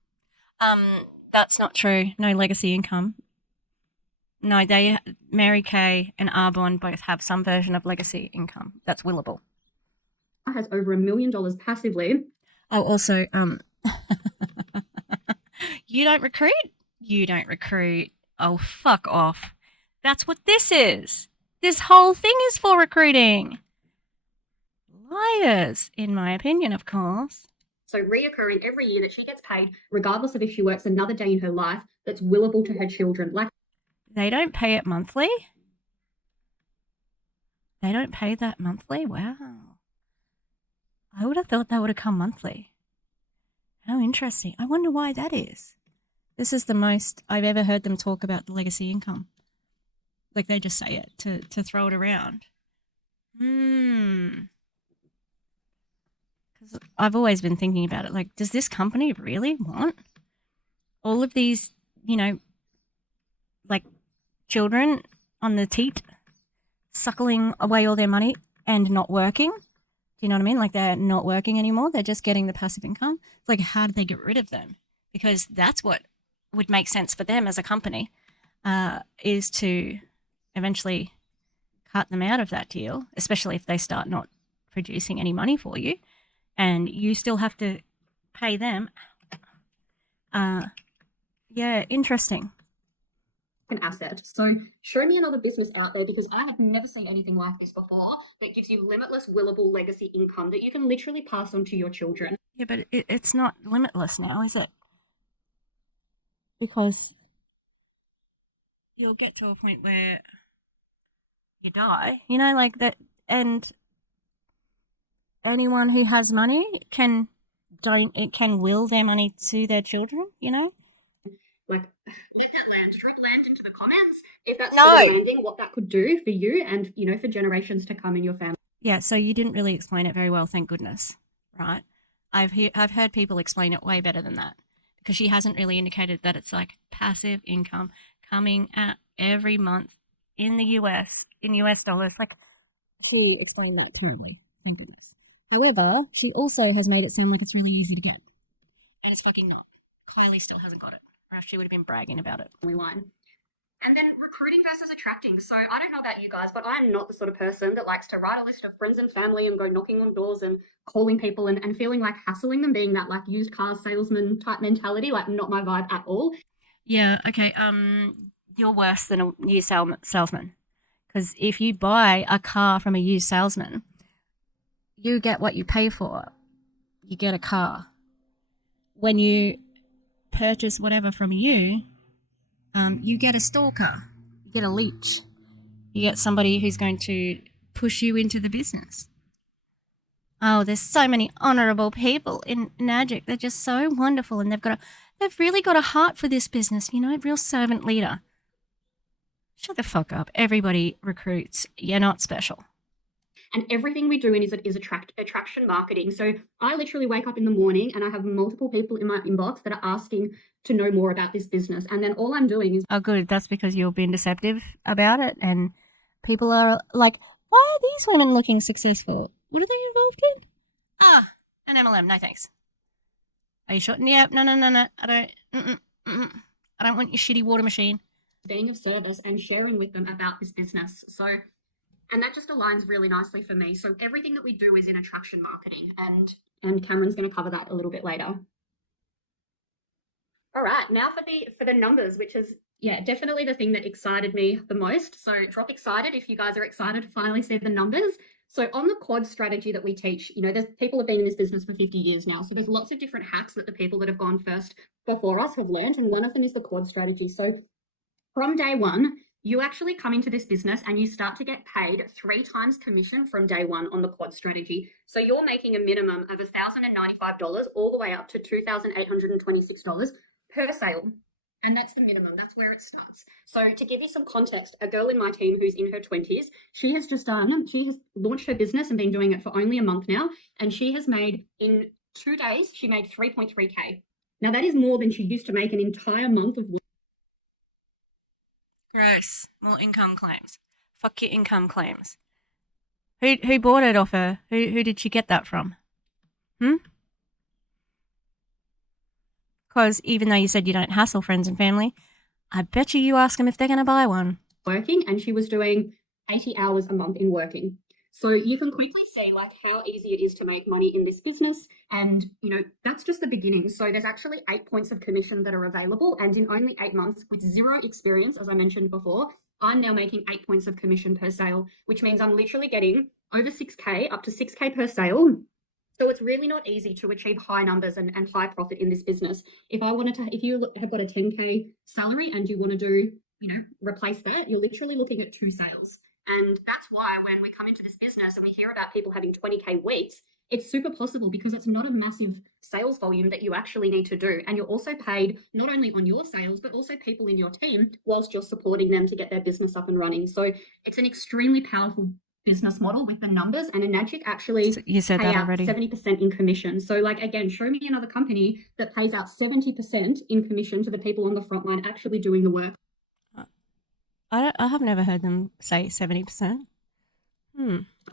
That's not true. No legacy income. No, Mary Kay and Arbonne both have some version of legacy income. That's willable. Has over $1 million passively. Oh, also, you don't recruit? You don't recruit. Oh, fuck off. That's what this is. This whole thing is for recruiting. Liars, in my opinion, of course. So reoccurring every year that she gets paid, regardless of if she works another day in her life, that's willable to her children. Like, they don't pay it monthly? They don't pay that monthly? Wow. I would have thought that would have come monthly. How interesting. I wonder why that is. This is the most I've ever heard them talk about the legacy income. Like they just say it to throw it around. Because I've always been thinking about it. Like, does this company really want all of these, like children on the teat suckling away all their money and not working? Do you know what I mean? Like they're not working anymore. They're just getting the passive income. It's like, how do they get rid of them? Because that's what would make sense for them as a company, is to eventually cut them out of that deal, especially if they start not producing any money for you and you still have to pay them. Yeah, interesting. An asset. So show me another business out there, because I have never seen anything like this before, that gives you limitless, willable legacy income that you can literally pass on to your children. Yeah, but it's not limitless now, is it? Because you'll get to a point where you die, like that, and anyone who has money can will their money to their children, Like, let that land, drop land into the comments if that's No. fully landing, what that could do for you and, for generations to come in your family. Yeah, so you didn't really explain it very well, thank goodness, right? I've heard people explain it way better than that, because she hasn't really indicated that it's like passive income coming at every month in the US, in US dollars. Like, she explained that terribly, thank goodness. However, she also has made it sound like it's really easy to get. And it's fucking not. Kylie still hasn't got it, or else she would have been bragging about it. Line. And then recruiting versus attracting. So I don't know about you guys, but I'm not the sort of person that likes to write a list of friends and family and go knocking on doors and calling people and feeling like hassling them, being that like used car salesman type mentality, like not my vibe at all. Yeah, okay. You're worse than a used salesman. Because if you buy a car from a used salesman, you get what you pay for. You get a car. When you purchase whatever from you get a stalker. You get a leech. You get somebody who's going to push you into the business. Oh, there's so many honourable people in Magic. They're just so wonderful, and they've really got a heart for this business. Real servant leader. Shut the fuck up. Everybody recruits. You're not special. And everything we do is attraction marketing. So I literally wake up in the morning and I have multiple people in my inbox that are asking to know more about this business. And then all I'm doing is... Oh, good. That's because you're being deceptive about it. And people are like, why are these women looking successful? What are they involved in? An MLM. No, thanks. Are you sure? Yep. No. I don't want your shitty water machine. Being of service and sharing with them about this business. And that just aligns really nicely for me. So everything that we do is in attraction marketing, and Cameron's going to cover that a little bit later. All right, now for the numbers, which is definitely the thing that excited me the most. So drop excited if you guys are excited to finally see the numbers. So on the quad strategy that we teach, there's people have been in this business for 50 years now. So there's lots of different hacks that the people that have gone first before us have learned, and one of them is the quad strategy. So from day one, you actually come into this business and you start to get paid 3 times commission from day one on the quad strategy. So you're making a minimum of $1,095 all the way up to $2,826 per sale. And that's the minimum. That's where it starts. So to give you some context, a girl in my team who's in her 20s, she has launched her business and been doing it for only a month now. And she has made, in 2 days, she made 3.3K. Now that is more than she used to make an entire month of work. Gross. More income claims. Fuck your income claims. Who bought it off her? Who did she get that from? Because even though you said you don't hassle friends and family, I bet you ask them if they're going to buy one. Working, and she was doing 80 hours a month in working. So you can quickly see like how easy it is to make money in this business. And, that's just the beginning. So there's actually 8 points of commission that are available. And in only 8 months with 0 experience, as I mentioned before, I'm now making 8 points of commission per sale, which means I'm literally getting over 6K, up to 6K per sale. So it's really not easy to achieve high numbers and high profit in this business. If you have got a 10K salary and you want to do, replace that, you're literally looking at 2 sales. And that's why when we come into this business and we hear about people having 20K weeks, it's super possible because it's not a massive sales volume that you actually need to do. And you're also paid not only on your sales, but also people in your team whilst you're supporting them to get their business up and running. So it's an extremely powerful business model with the numbers, and Enagic actually You said pay that out already. 70% in commission. So like, again, show me another company that pays out 70% in commission to the people on the front line actually doing the work. I have never heard them say 70%.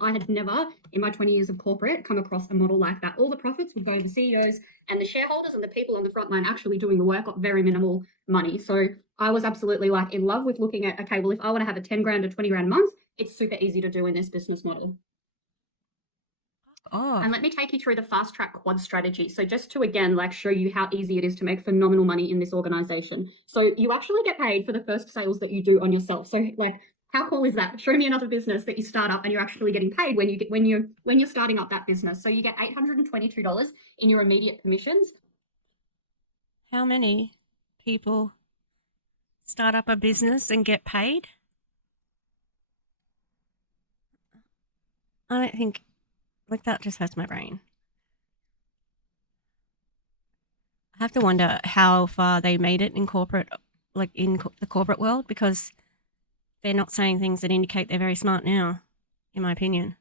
I had never, in my 20 years of corporate, come across a model like that. All the profits would go to the CEOs, and the shareholders and the people on the front line actually doing the work got very minimal money. So I was absolutely like in love with looking at, okay, well, if I want to have a 10 grand or 20 grand month, it's super easy to do in this business model. Oh, And let me take you through the fast track quad strategy. So just to, again, like show you how easy it is to make phenomenal money in this organization. So you actually get paid for the first sales that you do on yourself. So like, how cool is that? Show me another business that you start up and you're actually getting paid when you're starting up that business. So you get $822 in your immediate commissions. how many people start up a business and get paid? I don't think, like, that just hurts my brain. I have to wonder how far they made it in corporate, like in the corporate world, because they're not saying things that indicate they're very smart now, in my opinion.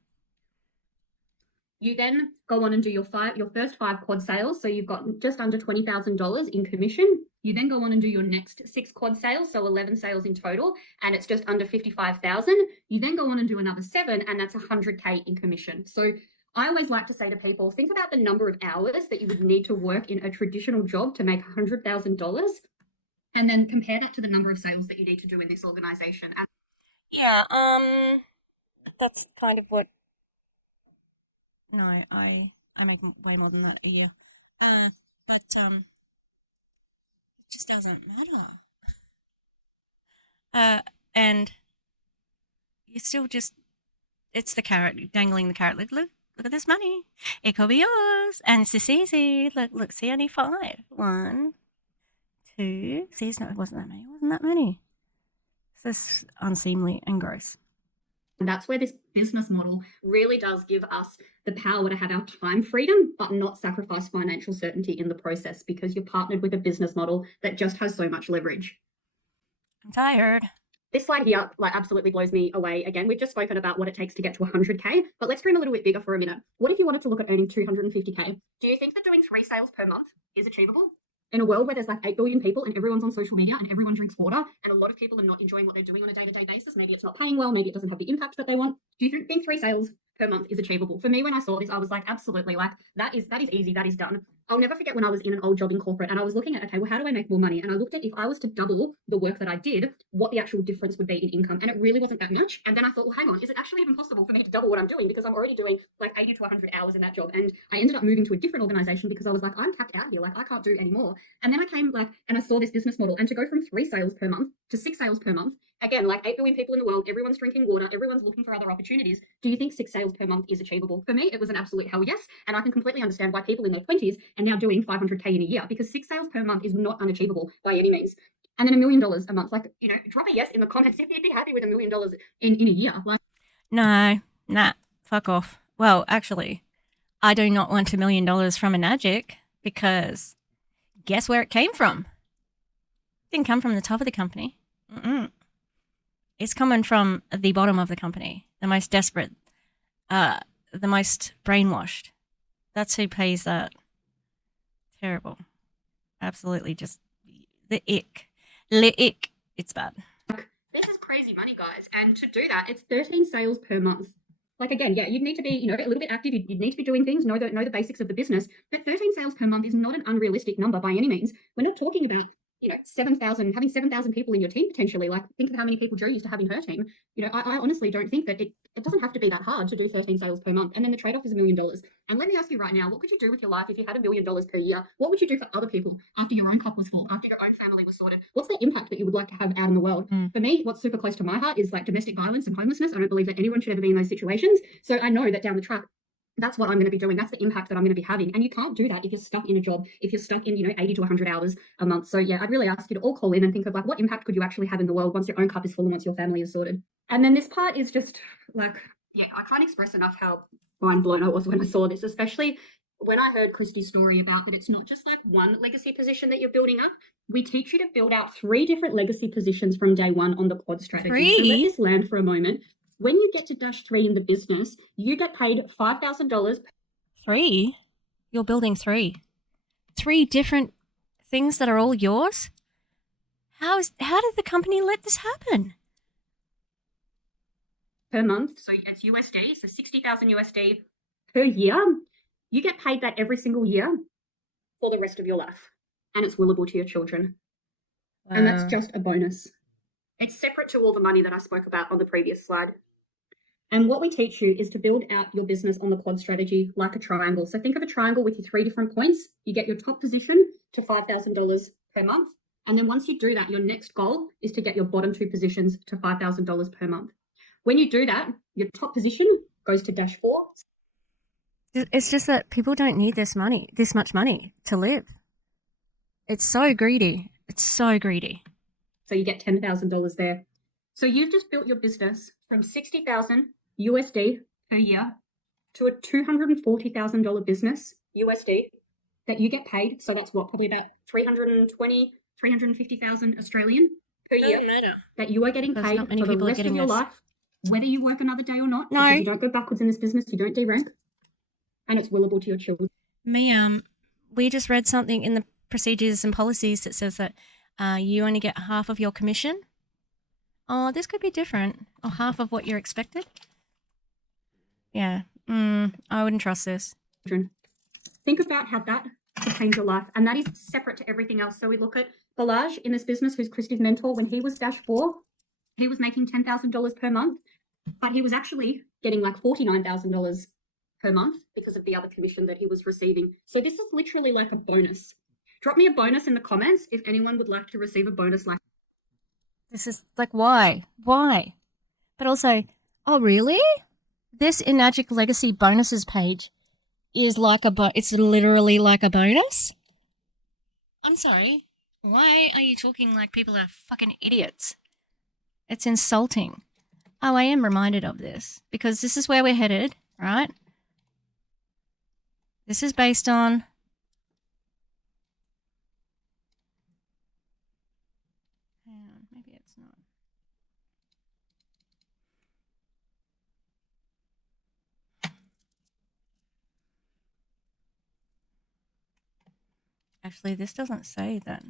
You then go on and do your first 5 quad sales. So you've got just under $20,000 in commission. You then go on and do your next 6 quad sales, so 11 sales in total, and it's just under $55,000. You then go on and do another 7, and that's $100K in commission. So I always like to say to people, think about the number of hours that you would need to work in a traditional job to make $100,000, and then compare that to the number of sales that you need to do in this organization. And Yeah, that's kind of what. No, I make way more than that a year. But it just doesn't matter. And you still just, it's the carrot, dangling the carrot. Look at this money. It could be yours. And it's this easy. Look, see, only 5. 1, 2. See, it wasn't that many. It wasn't that many. This is unseemly and gross. And that's where this business model really does give us the power to have our time freedom, but not sacrifice financial certainty in the process, because you're partnered with a business model that just has so much leverage. I'm tired. This slide here like absolutely blows me away. Again, we've just spoken about what it takes to get to 100K, but let's dream a little bit bigger for a minute. What if you wanted to look at earning 250K? Do you think that doing 3 sales per month is achievable? In a world where there's like 8 billion people and everyone's on social media and everyone drinks water and a lot of people are not enjoying what they're doing on a day-to-day basis, maybe it's not paying well, maybe it doesn't have the impact that they want. Do you think 3 sales per month is achievable? For me, when I saw this, I was like, absolutely, like that is easy, that is done. I'll never forget when I was in an old job in corporate and I was looking at, okay, well, how do I make more money? And I looked at if I was to double the work that I did, what the actual difference would be in income. And it really wasn't that much. And then I thought, well, hang on, is it actually even possible for me to double what I'm doing? Because I'm already doing like 80 to 100 hours in that job. And I ended up moving to a different organization because I was like, I'm tapped out here. Like I can't do anymore. And then I came like, and I saw this business model, and to go from 3 sales per month to 6 sales per month, again, like 8 billion people in the world, everyone's drinking water, everyone's looking for other opportunities. Do you think 6 sales per month is achievable? For me, it was an absolute hell yes. And I can completely understand why people in their 20s are now doing 500K in a year, because 6 sales per month is not unachievable by any means. And then $1 million a month, like, you know, drop a yes in the comments if you'd be happy with $1 million in a year. Like, No, nah, fuck off. Well, actually, I do not want $1 million from Enagic, because guess where it came from? It didn't come from the top of the company. It's coming from the bottom of the company, the most desperate, the most brainwashed. That's who pays that. Terrible. Absolutely, just the ick. It's bad. this is crazy money, guys. And to do that, it's 13 sales per month. Like, again, yeah, you'd need to be, you know, a little bit active. You'd need to be doing things, know the basics of the business. But 13 sales per month is not an unrealistic number by any means. We're not talking about, you know, 7,000, having 7,000 people in your team potentially. Like, think of how many people Drew used to have in her team. You know, I honestly don't think that it doesn't have to be that hard to do 13 sales per month. And then the trade-off is $1 million. And let me ask you right now, what could you do with your life if you had $1 million per year? What would you do for other people after your own cup was full, after your own family was sorted? What's the impact that you would like to have out in the world? For me, what's super close to my heart is like domestic violence and homelessness. I don't believe that anyone should ever be in those situations. So I know that down the track, that's what I'm going to be doing. That's the impact that I'm going to be having. And you can't do that if you're stuck in a job, if you're stuck in, you know, 80 to 100 hours a month. So yeah, I'd really ask you to all call in and think of like, what impact could you actually have in the world once your own cup is full and once your family is sorted? And then this part is just like, yeah, I can't express enough how mind blown I was when I saw this, especially when I heard Christy's story about that it's not just like one legacy position that you're building up. We teach you to build out 3 different legacy positions from day one on the quad strategy. So let 3? this land for a moment. When you get to -3 in the business, you get paid $5,000. 3? You're building 3. 3 different things that are all yours? How did the company let this happen? Per month. So it's USD, so 60,000 USD per year. You get paid that every single year for the rest of your life. And it's willable to your children. And that's just a bonus. It's separate to all the money that I spoke about on the previous slide. And what we teach you is to build out your business on the quad strategy like a triangle. So think of a triangle with your 3 different points. You get your top position to $5,000 per month. And then once you do that, your next goal is to get your bottom 2 positions to $5,000 per month. When you do that, your top position goes to -4. It's just that people don't need this much money to live. It's so greedy. It's so greedy. So you get $10,000 there. So you've just built your business from 60,000 USD per year to a $240,000 business USD that you get paid. So that's what, probably about 350,000 Australian per year that you are getting paid for the rest of your life, whether you work another day or not. No. Because you don't go backwards in this business, you don't de-rank, and it's willable to your children. We just read something in the procedures and policies that says that you only get half of your commission. Oh, this could be different. Or half of what you're expected. Yeah, I wouldn't trust this. Think about how that could change your life, and that is separate to everything else. So we look at Balaj in this business, who's Christy's mentor. When he was -4, he was making $10,000 per month, but he was actually getting like $49,000 per month because of the other commission that he was receiving. So this is literally like a bonus. Drop me a bonus in the comments if anyone would like to receive a bonus like this. Is like, why? But also, oh really? This Enagic Legacy bonuses page is like it's literally like a bonus? I'm sorry. Why are you talking like people are fucking idiots? It's insulting. Oh, I am reminded of this because this is where we're headed, right? This is based on maybe it's not. Actually, this doesn't say that.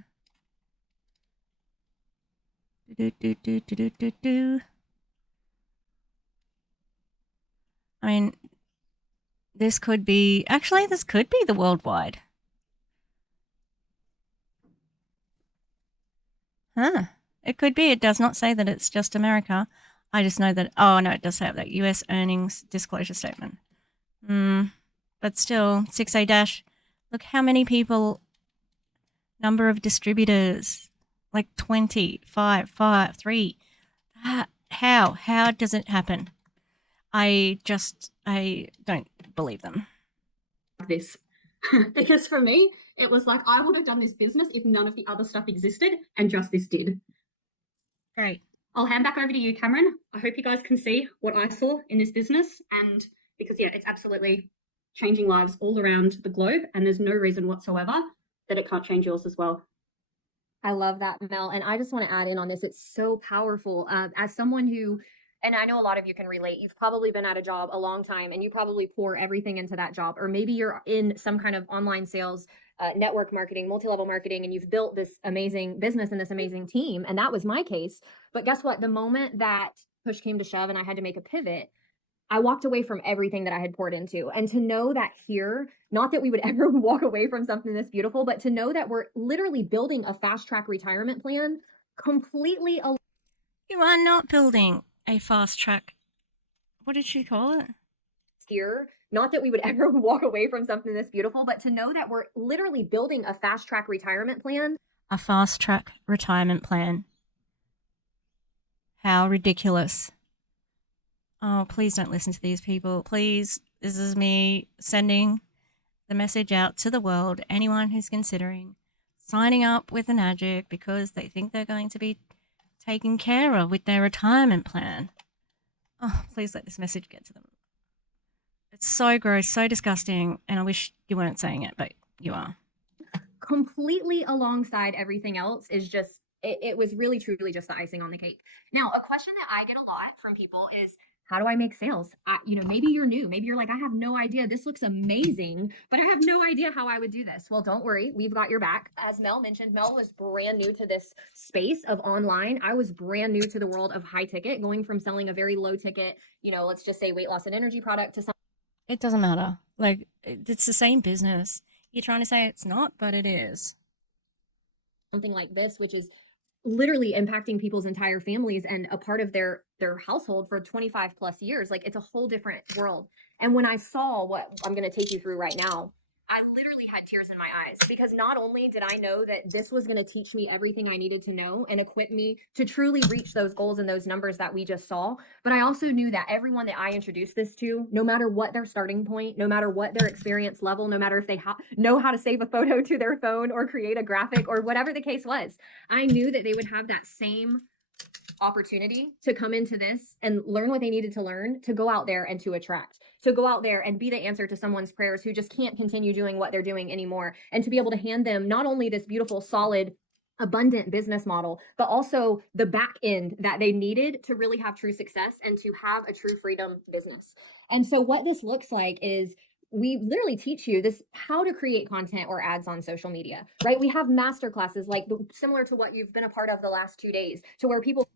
I mean, this could be the worldwide. Huh. It could be. It does not say that it's just America. I just know that, oh no, it does have that US earnings disclosure statement. But still, 6A dash, look how many people, number of distributors, like 20, 5, 3. How does it happen? I don't believe them. This. Because for me, it was like, I would have done this business if none of the other stuff existed and just this did. Great. I'll hand back over to you, Cameron. I hope you guys can see what I saw in this business, and because yeah, it's absolutely changing lives all around the globe, and there's no reason whatsoever that it can't change yours as well. I love that, Mel. And I just want to add in on this. It's so powerful. As someone who, and I know a lot of you can relate, you've probably been at a job a long time and you probably pour everything into that job. Or maybe you're in some kind of online sales, network marketing, multi-level marketing, and you've built this amazing business and this amazing team. And that was my case. But guess what? The moment that push came to shove and I had to make a pivot, I walked away from everything that I had poured into. And to know that here, not that we would ever walk away from something this beautiful, but to know that we're literally building a fast track retirement plan completely. You are not building a fast track. What did she call it? Here, not that we would ever walk away from something this beautiful, but to know that we're literally building a fast track retirement plan. A fast track retirement plan. How ridiculous. Oh, please don't listen to these people. Please, this is me sending the message out to the world. Anyone who's considering signing up with Enagic because they think they're going to be taken care of with their retirement plan. Oh, please let this message get to them. It's so gross, so disgusting, and I wish you weren't saying it, but you are. Completely alongside everything else is just, it was really truly just the icing on the cake. Now, a question that I get a lot from people is, how do I make sales? Maybe you're new. Maybe you're like, I have no idea. This looks amazing, but I have no idea how I would do this. Well, don't worry. We've got your back. As Mel mentioned, Mel was brand new to this space of online. I was brand new to the world of high ticket, going from selling a very low ticket, let's just say weight loss and energy product to something. It doesn't matter. Like, it's the same business. You're trying to say it's not, but it is. Something like this, which is literally impacting people's entire families and a part of their household for 25 plus years. Like, it's a whole different world. And when I saw what I'm going to take you through right now, I literally had tears in my eyes, because not only did I know that this was going to teach me everything I needed to know and equip me to truly reach those goals and those numbers that we just saw, but I also knew that everyone that I introduced this to, no matter what their starting point, no matter what their experience level, no matter if they know how to save a photo to their phone or create a graphic or whatever the case was, I knew that they would have that same opportunity to come into this and learn what they needed to learn to go out there and to attract, to go out there and be the answer to someone's prayers who just can't continue doing what they're doing anymore, and to be able to hand them not only this beautiful, solid, abundant business model, but also the back end that they needed to really have true success and to have a true freedom business. And so what this looks like is, we literally teach you this, how to create content or ads on social media, right? We have master classes like similar to what you've been a part of the last 2 days, to where people.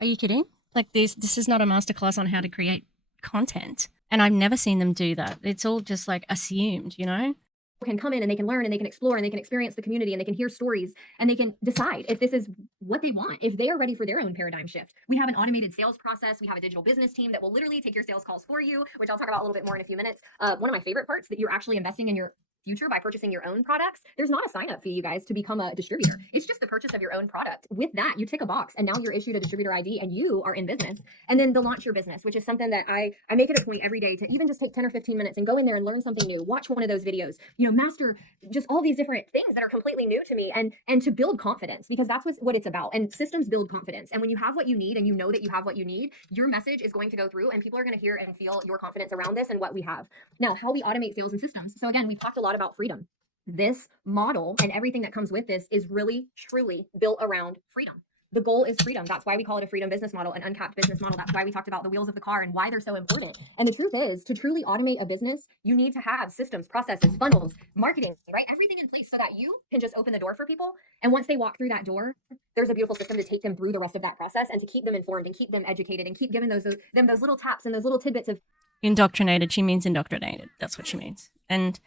Are you kidding? Like, this is not a masterclass on how to create content. And I've never seen them do that. It's all just like assumed, Can come in and they can learn and they can explore and they can experience the community and they can hear stories and they can decide if this is what they want, if they are ready for their own paradigm shift. We have an automated sales process. We have a digital business team that will literally take your sales calls for you, which I'll talk about a little bit more in a few minutes. One of my favorite parts, that you're actually investing in your future by purchasing your own products. There's not a sign up fee, you guys, to become a distributor. It's just the purchase of your own product. With that, you tick a box and now you're issued a distributor ID and you are in business. And then the launch your business, which is something that I make it a point every day to even just take 10 or 15 minutes and go in there and learn something new, watch one of those videos, master just all these different things that are completely new to me, and to build confidence, because that's what it's about. And systems build confidence. And when you have what you need and you know that you have what you need, your message is going to go through and people are going to hear and feel your confidence around this and what we have. Now, how we automate sales and systems. So again, we've talked a lot about freedom. This model and everything that comes with this is really, truly built around freedom. The goal is freedom. That's why we call it a freedom business model, an uncapped business model. That's why we talked about the wheels of the car and why they're so important. And the truth is, to truly automate a business, you need to have systems, processes, funnels, marketing, right? Everything in place so that you can just open the door for people. And once they walk through that door, there's a beautiful system to take them through the rest of that process and to keep them informed and keep them educated and keep giving them those little taps and those little tidbits of. Indoctrinated. She means indoctrinated. That's what she means. And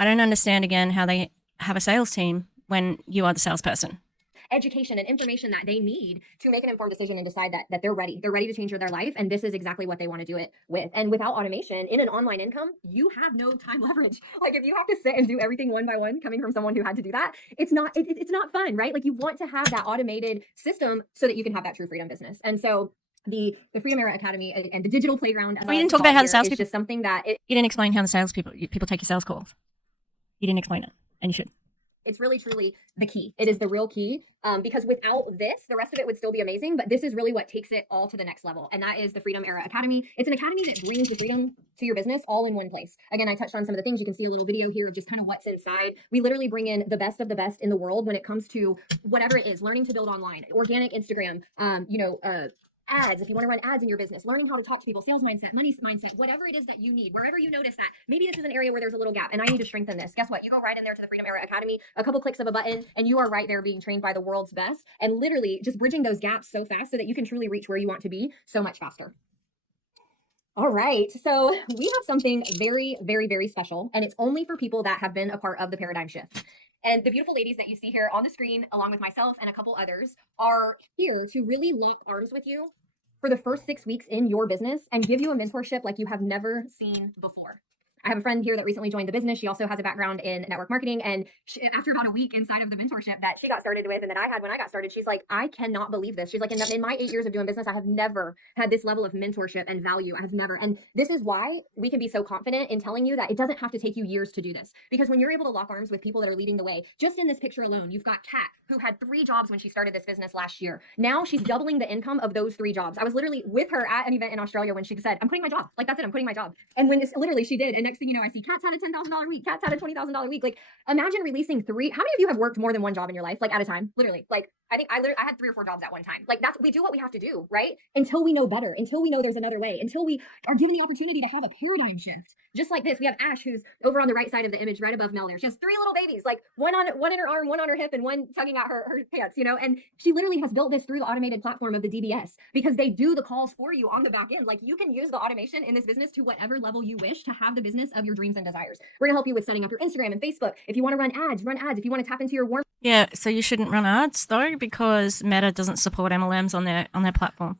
I don't understand, again, how they have a sales team when you are the salesperson. Education and information that they need to make an informed decision and decide that they're ready. They're ready to change their life. And this is exactly what they want to do it with. And without automation in an online income, you have no time leverage. Like, if you have to sit and do everything one by one, coming from someone who had to do that, it's not fun, right? Like, you want to have that automated system so that you can have that true freedom business. And so the Freedom Era Academy and the digital playground. You didn't talk about how the salespeople. It's just something that you didn't explain how the salespeople take your sales calls. You didn't explain it, and you should. It's really, truly the key. It is the real key, because without this, the rest of it would still be amazing. But this is really what takes it all to the next level. And that is the Freedom Era Academy. It's an academy that brings the freedom to your business all in one place. Again, I touched on some of the things. You can see a little video here of just kind of what's inside. We literally bring in the best of the best in the world when it comes to whatever it is, learning to build online, organic Instagram, ads, if you want to run ads in your business, learning how to talk to people, sales mindset, money mindset, whatever it is that you need, wherever you notice that maybe this is an area where there's a little gap and I need to strengthen this. Guess what? You go right in there to the Freedom Era Academy, a couple clicks of a button, and you are right there being trained by the world's best, and literally just bridging those gaps so fast so that you can truly reach where you want to be so much faster. All right, so we have something very, very, very special, and it's only for people that have been a part of the paradigm shift. And the beautiful ladies that you see here on the screen, along with myself and a couple others, are here to really lock arms with you for the first 6 weeks in your business and give you a mentorship like you have never seen before. I have a friend here that recently joined the business. She also has a background in network marketing. And after about a week inside of the mentorship that she got started with and that I had when I got started, she's like, I cannot believe this. She's like, in my 8 years of doing business, I have never had this level of mentorship and value. I have never. And this is why we can be so confident in telling you that it doesn't have to take you years to do this. Because when you're able to lock arms with people that are leading the way, just in this picture alone, you've got Kat, who had 3 jobs when she started this business last year. Now she's doubling the income of those 3 jobs. I was literally with her at an event in Australia when she said, I'm quitting my job. Like, that's it, I'm quitting my job. And when literally she did. And next thing you know, I see Kat's had a $10,000 week, Kat's had a $20,000 week. Like, imagine releasing 3. How many of you have worked more than one job in your life, like at a time? Literally. Like, I think I had 3 or 4 jobs at one time. Like, we do what we have to do, right? Until we know better, until we know there's another way, until we are given the opportunity to have a paradigm shift. Just like this, we have Ash, who's over on the right side of the image, right above Mel there. She has 3 little babies, like one in her arm, one on her hip, and one tugging at her pants, you know? And she literally has built this through the automated platform of the DBS because they do the calls for you on the back end. Like, you can use the automation in this business to whatever level you wish to have the business of your dreams and desires. We're gonna help you with setting up your Instagram and Facebook. If you want to run ads, run ads. If you want to tap into your warm Yeah, so you shouldn't run ads though, because Meta doesn't support MLMs on their platform.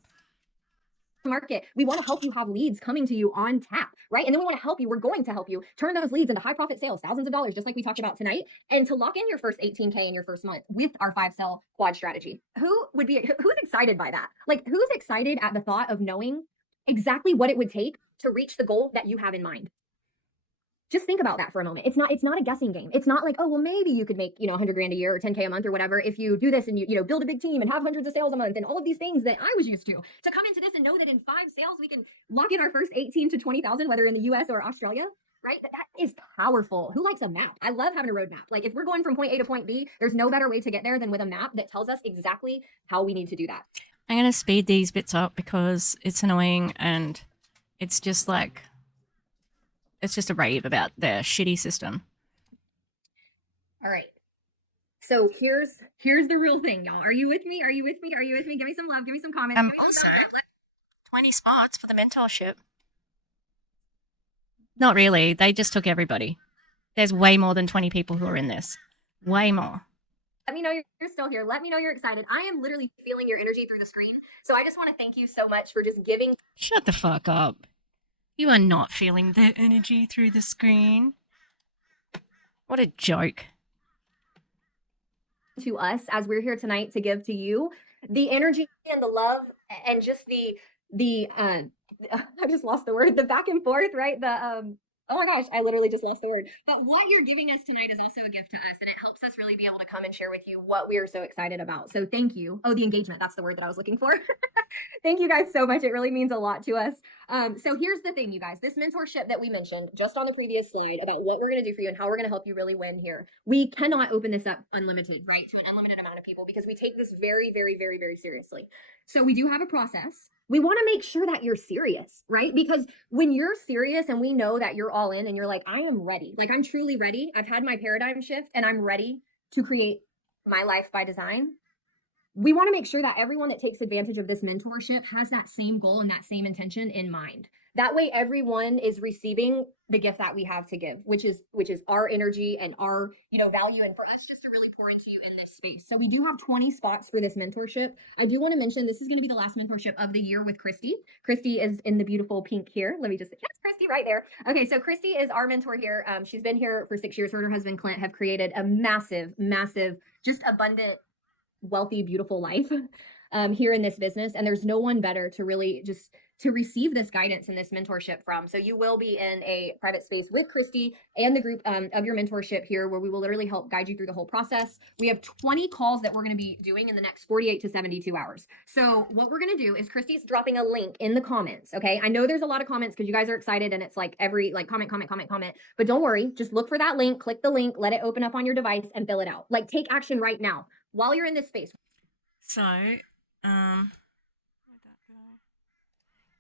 market, we want to help you have leads coming to you on tap, right? And then we want to help you. We're going to help you turn those leads into high profit sales, thousands of dollars, just like we talked about tonight, and to lock in your first 18K in your first month with our 5-cell quad strategy. Who's excited by that? Like, who's excited at the thought of knowing exactly what it would take to reach the goal that you have in mind? Just think about that for a moment. It's not a guessing game. It's not like, oh, well, maybe you could make, 100 grand a year or 10K a month or whatever if you do this and you build a big team and have hundreds of sales a month and all of these things that I was used to come into this and know that in 5 sales we can lock in our first 18 to 20,000, whether in the US or Australia, right? That is powerful. Who likes a map? I love having a roadmap. Like, if we're going from point A to point B, there's no better way to get there than with a map that tells us exactly how we need to do that. I'm going to speed these bits up because it's annoying and it's just like, it's just a rave about their shitty system. All right. So here's the real thing, y'all. Are you with me? Are you with me? Are you with me? Give me some love. Give me some comments. Give me some thumbs up. 20 spots for the mentorship. Not really. They just took everybody. There's way more than 20 people who are in this. Way more. Let me know you're still here. Let me know you're excited. I am literally feeling your energy through the screen. So I just want to thank you so much for just giving. Shut the fuck up. You are not feeling the energy through the screen. What a joke. To us as we're here tonight to give to you the energy and the love and just the I just lost the word, the back and forth, right? Oh my gosh, I literally just lost the word. But what you're giving us tonight is also a gift to us, and it helps us really be able to come and share with you what we are so excited about. So thank you. Oh, the engagement, that's the word that I was looking for. Thank you guys so much. It really means a lot to us. So here's the thing, you guys, this mentorship that we mentioned just on the previous slide about what we're going to do for you and how we're going to help you really win here. We cannot open this up unlimited, right? To an unlimited amount of people because we take this very, very, very, very seriously. So we do have a process. We want to make sure that you're serious, right? Because when you're serious and we know that you're all in and you're like, I am ready, like I'm truly ready. I've had my paradigm shift and I'm ready to create my life by design. We want to make sure that everyone that takes advantage of this mentorship has that same goal and that same intention in mind. That way, everyone is receiving the gift that we have to give, which is our energy and our, value, and for us just to really pour into you in this space. So we do have 20 spots for this mentorship. I do want to mention this is going to be the last mentorship of the year with Christy. Christy is in the beautiful pink here. Let me just, yes, Christy right there. Okay, so Christy is our mentor here. She's been here for 6 years. Her and her husband Clint have created a massive, just abundant, wealthy, beautiful life here in this business. And there's no one better to really just to receive this guidance and this mentorship from. So you will be in a private space with Christy and the group of your mentorship here, where we will literally help guide you through the whole process. We have 20 calls that we're going to be doing in the next 48 to 72 hours. So what we're going to do is Christy's dropping a link in the comments. Okay. I know there's a lot of comments because you guys are excited and it's like every comment, but don't worry. Just look for that link, click the link, let it open up on your device and fill it out. Like, take action right now while you're in this space. So,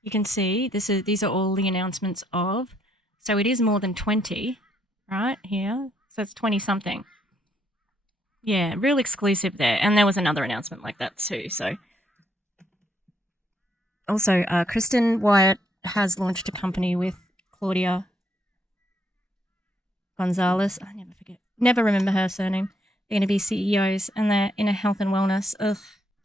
you can see these are all the announcements of. So it is more than 20, right here. So it's 20 something. Yeah, real exclusive there. And there was another announcement like that too. So also, Kristen Wyatt has launched a company with Claudia Gonzalez. I never remember her surname. They're going to be CEOs and they're in a health and wellness. Ugh.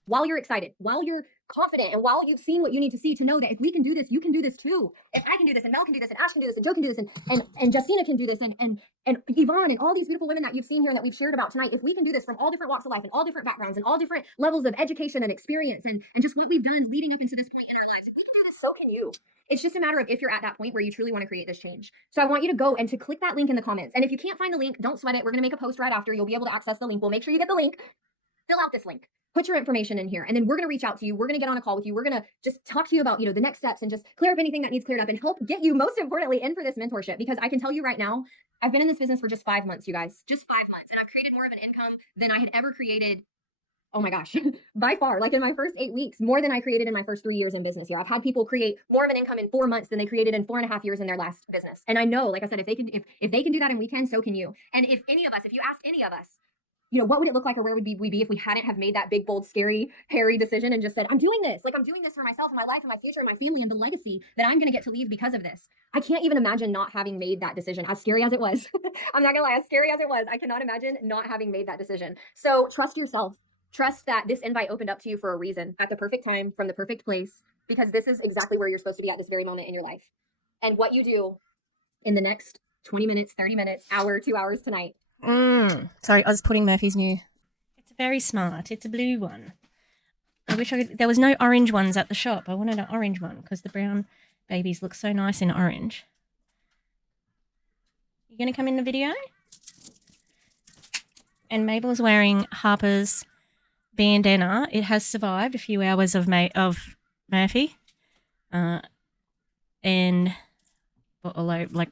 While you're excited, while you're confident and while you've seen what you need to see to know that if we can do this, you can do this too. If I can do this and Mel can do this and Ash can do this and Joe can do this and Justina can do this and Yvonne and all these beautiful women that you've seen here and that we've shared about tonight, if we can do this from all different walks of life and all different backgrounds and all different levels of education and experience and just what we've done leading up into this point in our lives, if we can do this, so can you. It's just a matter of if you're at that point where you truly want to create this change. So I want you to go and to click that link in the comments. And if you can't find the link, don't sweat it. We're going to make a post right after. You'll be able to access the link. We'll make sure you get the link. Fill out this link. Put your information in here, and then we're going to reach out to you. We're going to get on a call with you. We're going to just talk to you about, the next steps and just clear up anything that needs cleared up and help get you, most importantly, in for this mentorship. Because I can tell you right now, I've been in this business for just 5 months, you guys, just 5 months. And I've created more of an income than I had ever created. Oh my gosh, by far, like in my first 8 weeks, more than I created in my first 3 years in business here. I've had people create more of an income in 4 months than they created in 4.5 years in their last business. And I know, like I said, if they can do that and we can, so can you. And if you ask any of us, what would it look like or where would we be if we hadn't have made that big, bold, scary, hairy decision and just said, I'm doing this. Like I'm doing this for myself and my life and my future and my family and the legacy that I'm going to get to leave because of this. I can't even imagine not having made that decision, as scary as it was. I'm not gonna lie, as scary as it was, I cannot imagine not having made that decision. So trust yourself. Trust that this invite opened up to you for a reason, at the perfect time, from the perfect place, because this is exactly where you're supposed to be at this very moment in your life. And what you do in the next 20 minutes, 30 minutes, hour, 2 hours tonight. Sorry, I was putting Murphy's new. It's very smart. It's a blue one. I wish there was no orange ones at the shop. I wanted an orange one because the brown babies look so nice in orange. You going to come in the video? And Mabel's wearing Harper's bandana. It has survived a few hours of Murphy. And although like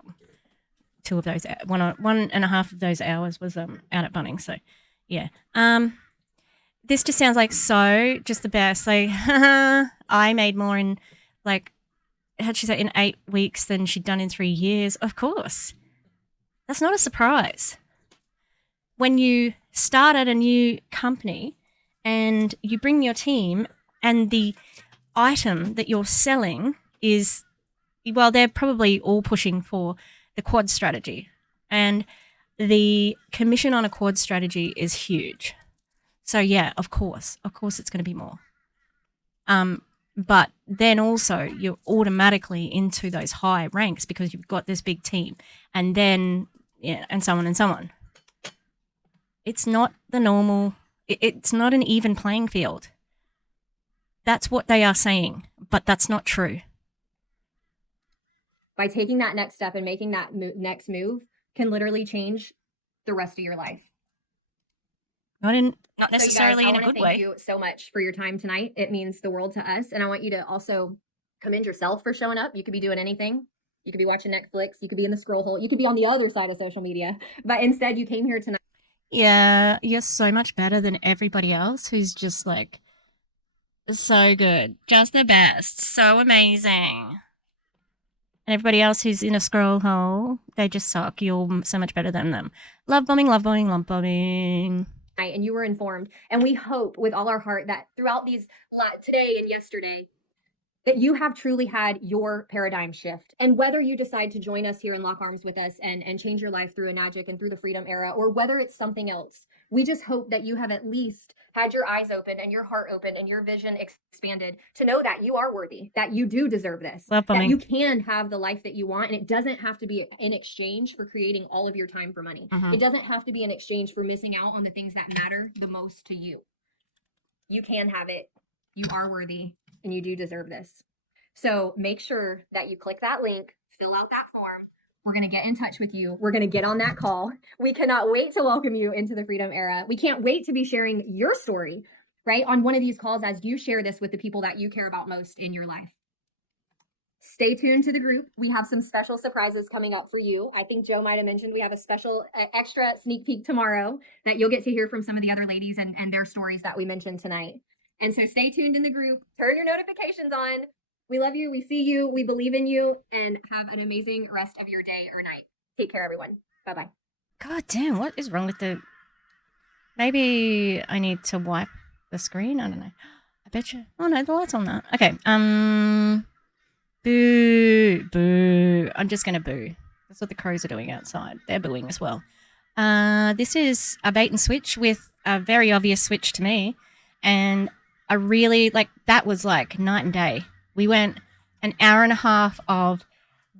2 of those, 1.5 of those hours was out at Bunnings. So yeah. This just sounds like just the best. Like I made more in how'd she say, in 8 weeks than she'd done in 3 years. Of course. That's not a surprise. When you start at a new company and you bring your team and the item that you're selling is, well, they're probably all pushing for the quad strategy. And the commission on a quad strategy is huge. So yeah, of course it's going to be more. But then also you're automatically into those high ranks because you've got this big team, and then and so on and so on. It's not the normal. It's not an even playing field. That's what they are saying, but that's not true. By taking that next step and making that next move can literally change the rest of your life. Not necessarily in a good way. Thank you so much for your time tonight. It means the world to us. And I want you to also commend yourself for showing up. You could be doing anything. You could be watching Netflix. You could be in the scroll hole. You could be on the other side of social media. But instead, you came here tonight. Yeah, you're so much better than everybody else who's just so good. Just the best. So amazing. And everybody else who's in a scroll hole, they just suck. You're so much better than them. Love bombing, love bombing, love bombing. And you were informed. And we hope with all our heart that throughout these today and yesterday, that you have truly had your paradigm shift. And whether you decide to join us here and lock arms with us and change your life through Enagic and through the Freedom Era, or whether it's something else, we just hope that you have at least had your eyes open and your heart open and your vision expanded to know that you are worthy, that you do deserve this, that you can have the life that you want. And it doesn't have to be in exchange for creating all of your time for money. It doesn't have to be in exchange for missing out on the things that matter the most to you. You can have it. You are worthy and you do deserve this. So make sure that you click that link, fill out that form. We're going to get in touch with you. We're going to get on that call. We cannot wait to welcome you into the Freedom Era. We can't wait to be sharing your story, right, on one of these calls as you share this with the people that you care about most in your life. Stay tuned to the group. We have some special surprises coming up for you. I think Joe might have mentioned we have a special extra sneak peek tomorrow that you'll get to hear from some of the other ladies and their stories that we mentioned tonight. And so stay tuned in the group. Turn your notifications on. We love you. We see you. We believe in you. And have an amazing rest of your day or night. Take care, everyone. Bye-bye. God damn, what is wrong with Maybe I need to wipe the screen? I don't know. I bet you. Oh, no, the light's on that. Okay. Boo. Boo. I'm just going to boo. That's what the crows are doing outside. They're booing as well. This is a bait and switch with a very obvious switch to me. And I really like that was like night and day. We went an hour and a half of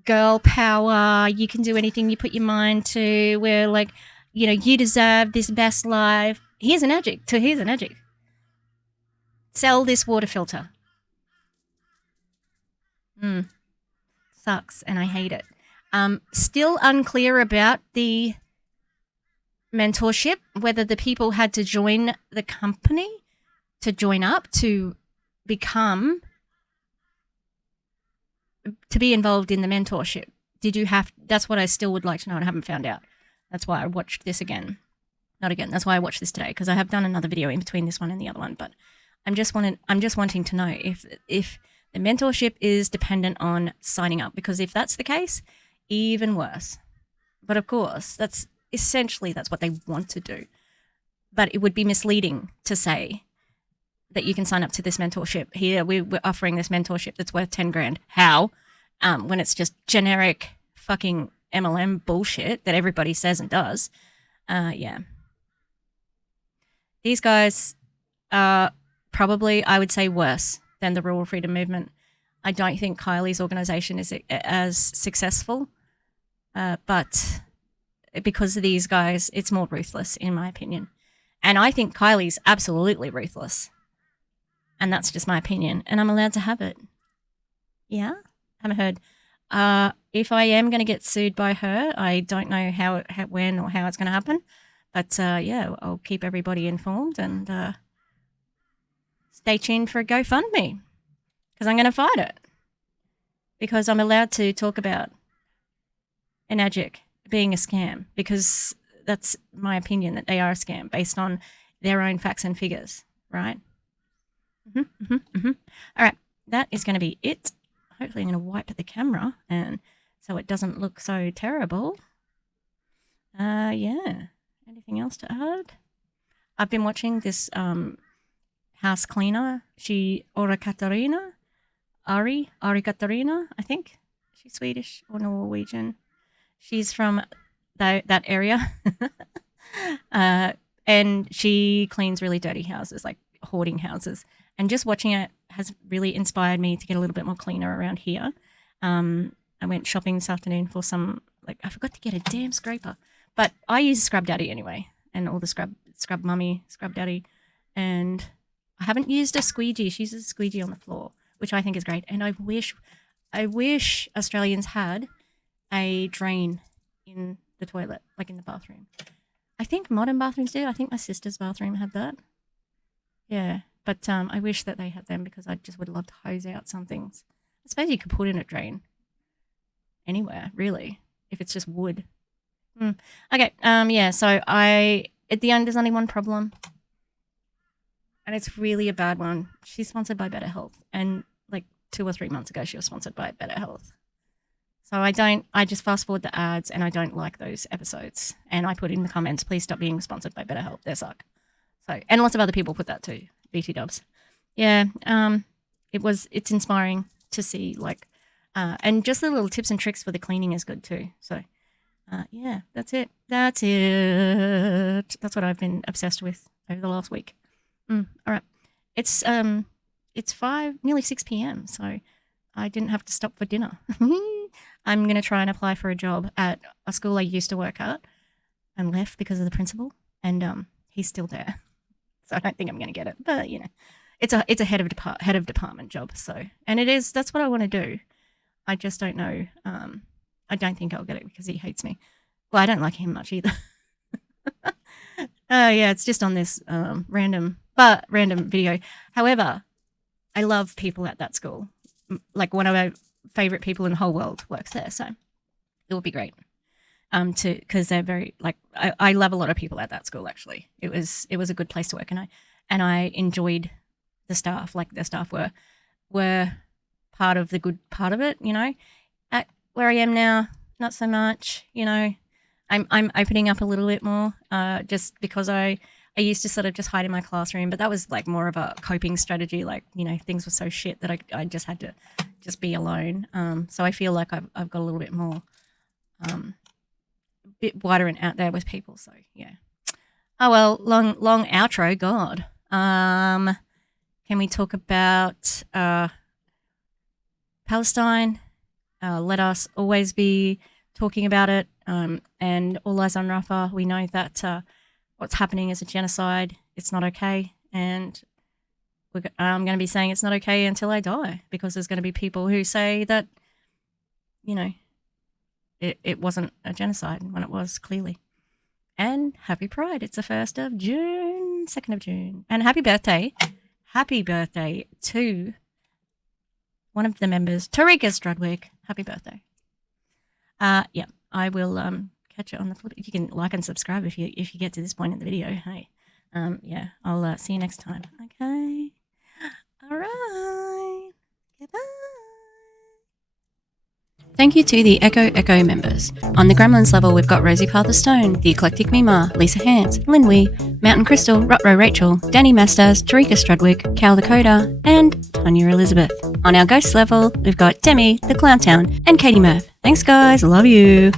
girl power. You can do anything you put your mind to. We're like, you know, you deserve this best life. Here's an adjective. Here's an adjective. Sell this water filter. Sucks, and I hate it. Still unclear about the mentorship, whether the people had to join the company to join up to become to be involved in the mentorship. Did you have? That's what I still would like to know, and I haven't found out. That's why I watched this again. Not again. That's why I watched this today, because I have done another video in between this one and the other one. But I'm just wanting to know if the mentorship is dependent on signing up, because if that's the case, even worse. But of course, that's what they want to do. But it would be misleading to say that you can sign up to this mentorship. Here, we're offering this mentorship that's worth 10 grand. How? When it's just generic fucking MLM bullshit that everybody says and does. Yeah. These guys are probably, I would say, worse than the Rural Freedom Movement. I don't think Kylie's organization is as successful, but because of these guys, it's more ruthless, in my opinion. And I think Kylie's absolutely ruthless. And that's just my opinion. And I'm allowed to have it. Yeah? Haven't heard. If I am going to get sued by her, I don't know how when or how it's going to happen. But yeah, I'll keep everybody informed, and stay tuned for a GoFundMe, because I'm going to fight it. Because I'm allowed to talk about an adjective being a scam, because that's my opinion, that they are a scam based on their own facts and figures, right? All right, that is going to be it. Hopefully I'm going to wipe the camera and so it doesn't look so terrible. Yeah. Anything else to add? I've been watching this house cleaner. Ari Katarina, I think. She's Swedish or Norwegian. She's from that area. And she cleans really dirty houses, like hoarding houses. And just watching it has really inspired me to get a little bit more cleaner around here. I went shopping this afternoon for some, I forgot to get a damn scraper. But I use Scrub Daddy anyway, and all the Scrub Mummy, Scrub Daddy. And I haven't used a squeegee. She uses a squeegee on the floor, which I think is great. And I wish Australians had a drain in the toilet, like in the bathroom. I think modern bathrooms do. I think my sister's bathroom had that. Yeah, but I wish that they had them, because I just would love to hose out some things. I suppose you could put in a drain anywhere, really, if it's just wood. Okay, yeah, so at the end, there's only one problem, and it's really a bad one. She's sponsored by Better Health, and 2 or 3 months ago, she was sponsored by Better Health. So I just fast forward the ads, and I don't like those episodes. And I put in the comments, please stop being sponsored by Better Health. They suck. So, and lots of other people put that too, BT dubs. Yeah, it's inspiring to see, and just the little tips and tricks for the cleaning is good too. So, yeah, that's it. That's what I've been obsessed with over the last week. All right. It's nearly 6 p.m, so I didn't have to stop for dinner. I'm going to try and apply for a job at a school I used to work at and left because of the principal, and he's still there. So I don't think I'm going to get it, but it's a head of department job. So, and that's what I want to do. I just don't know. I don't think I'll get it because he hates me. Well, I don't like him much either. Yeah, it's just on this random video. However, I love people at that school. One of my favorite people in the whole world works there, so it would be great. Because they're very I love a lot of people at that school. Actually, it was a good place to work, and I enjoyed the staff. The staff were part of the good part of it. At where I am now, not so much. I'm opening up a little bit more, just because I used to sort of just hide in my classroom, but that was more of a coping strategy. Things were so shit that I just had to just be alone. So I feel like I've got a little bit more, bit wider and out there with people. So yeah. Oh well, long outro. God. Can we talk about Palestine? Let us always be talking about it. And all eyes on Rafah. We know that what's happening is a genocide. It's not okay. And I'm going to be saying it's not okay until I die, because there's going to be people who say that, you know, it wasn't a genocide when it was, clearly. And happy Pride. It's the 1st of June, 2nd of June. And happy birthday. Happy birthday to one of the members, Tarika Strudwick. Happy birthday. Yeah, I will catch you on the flip. You can like and subscribe if you get to this point in the video. Hey, yeah, I'll see you next time. Okay. All right. Goodbye. Thank you to the Echo members. On the Gremlins level, we've got Rosie Parther-Stone, The Eclectic Mima, Lisa Hans, Lynn Wee, Mountain Crystal, Rutro Rachel, Danny Mastas, Tarika Strudwick, Cal Dakota, and Tanya Elizabeth. On our Ghost level, we've got Demi, The Clown Town, and Katie Murph. Thanks, guys. Love you.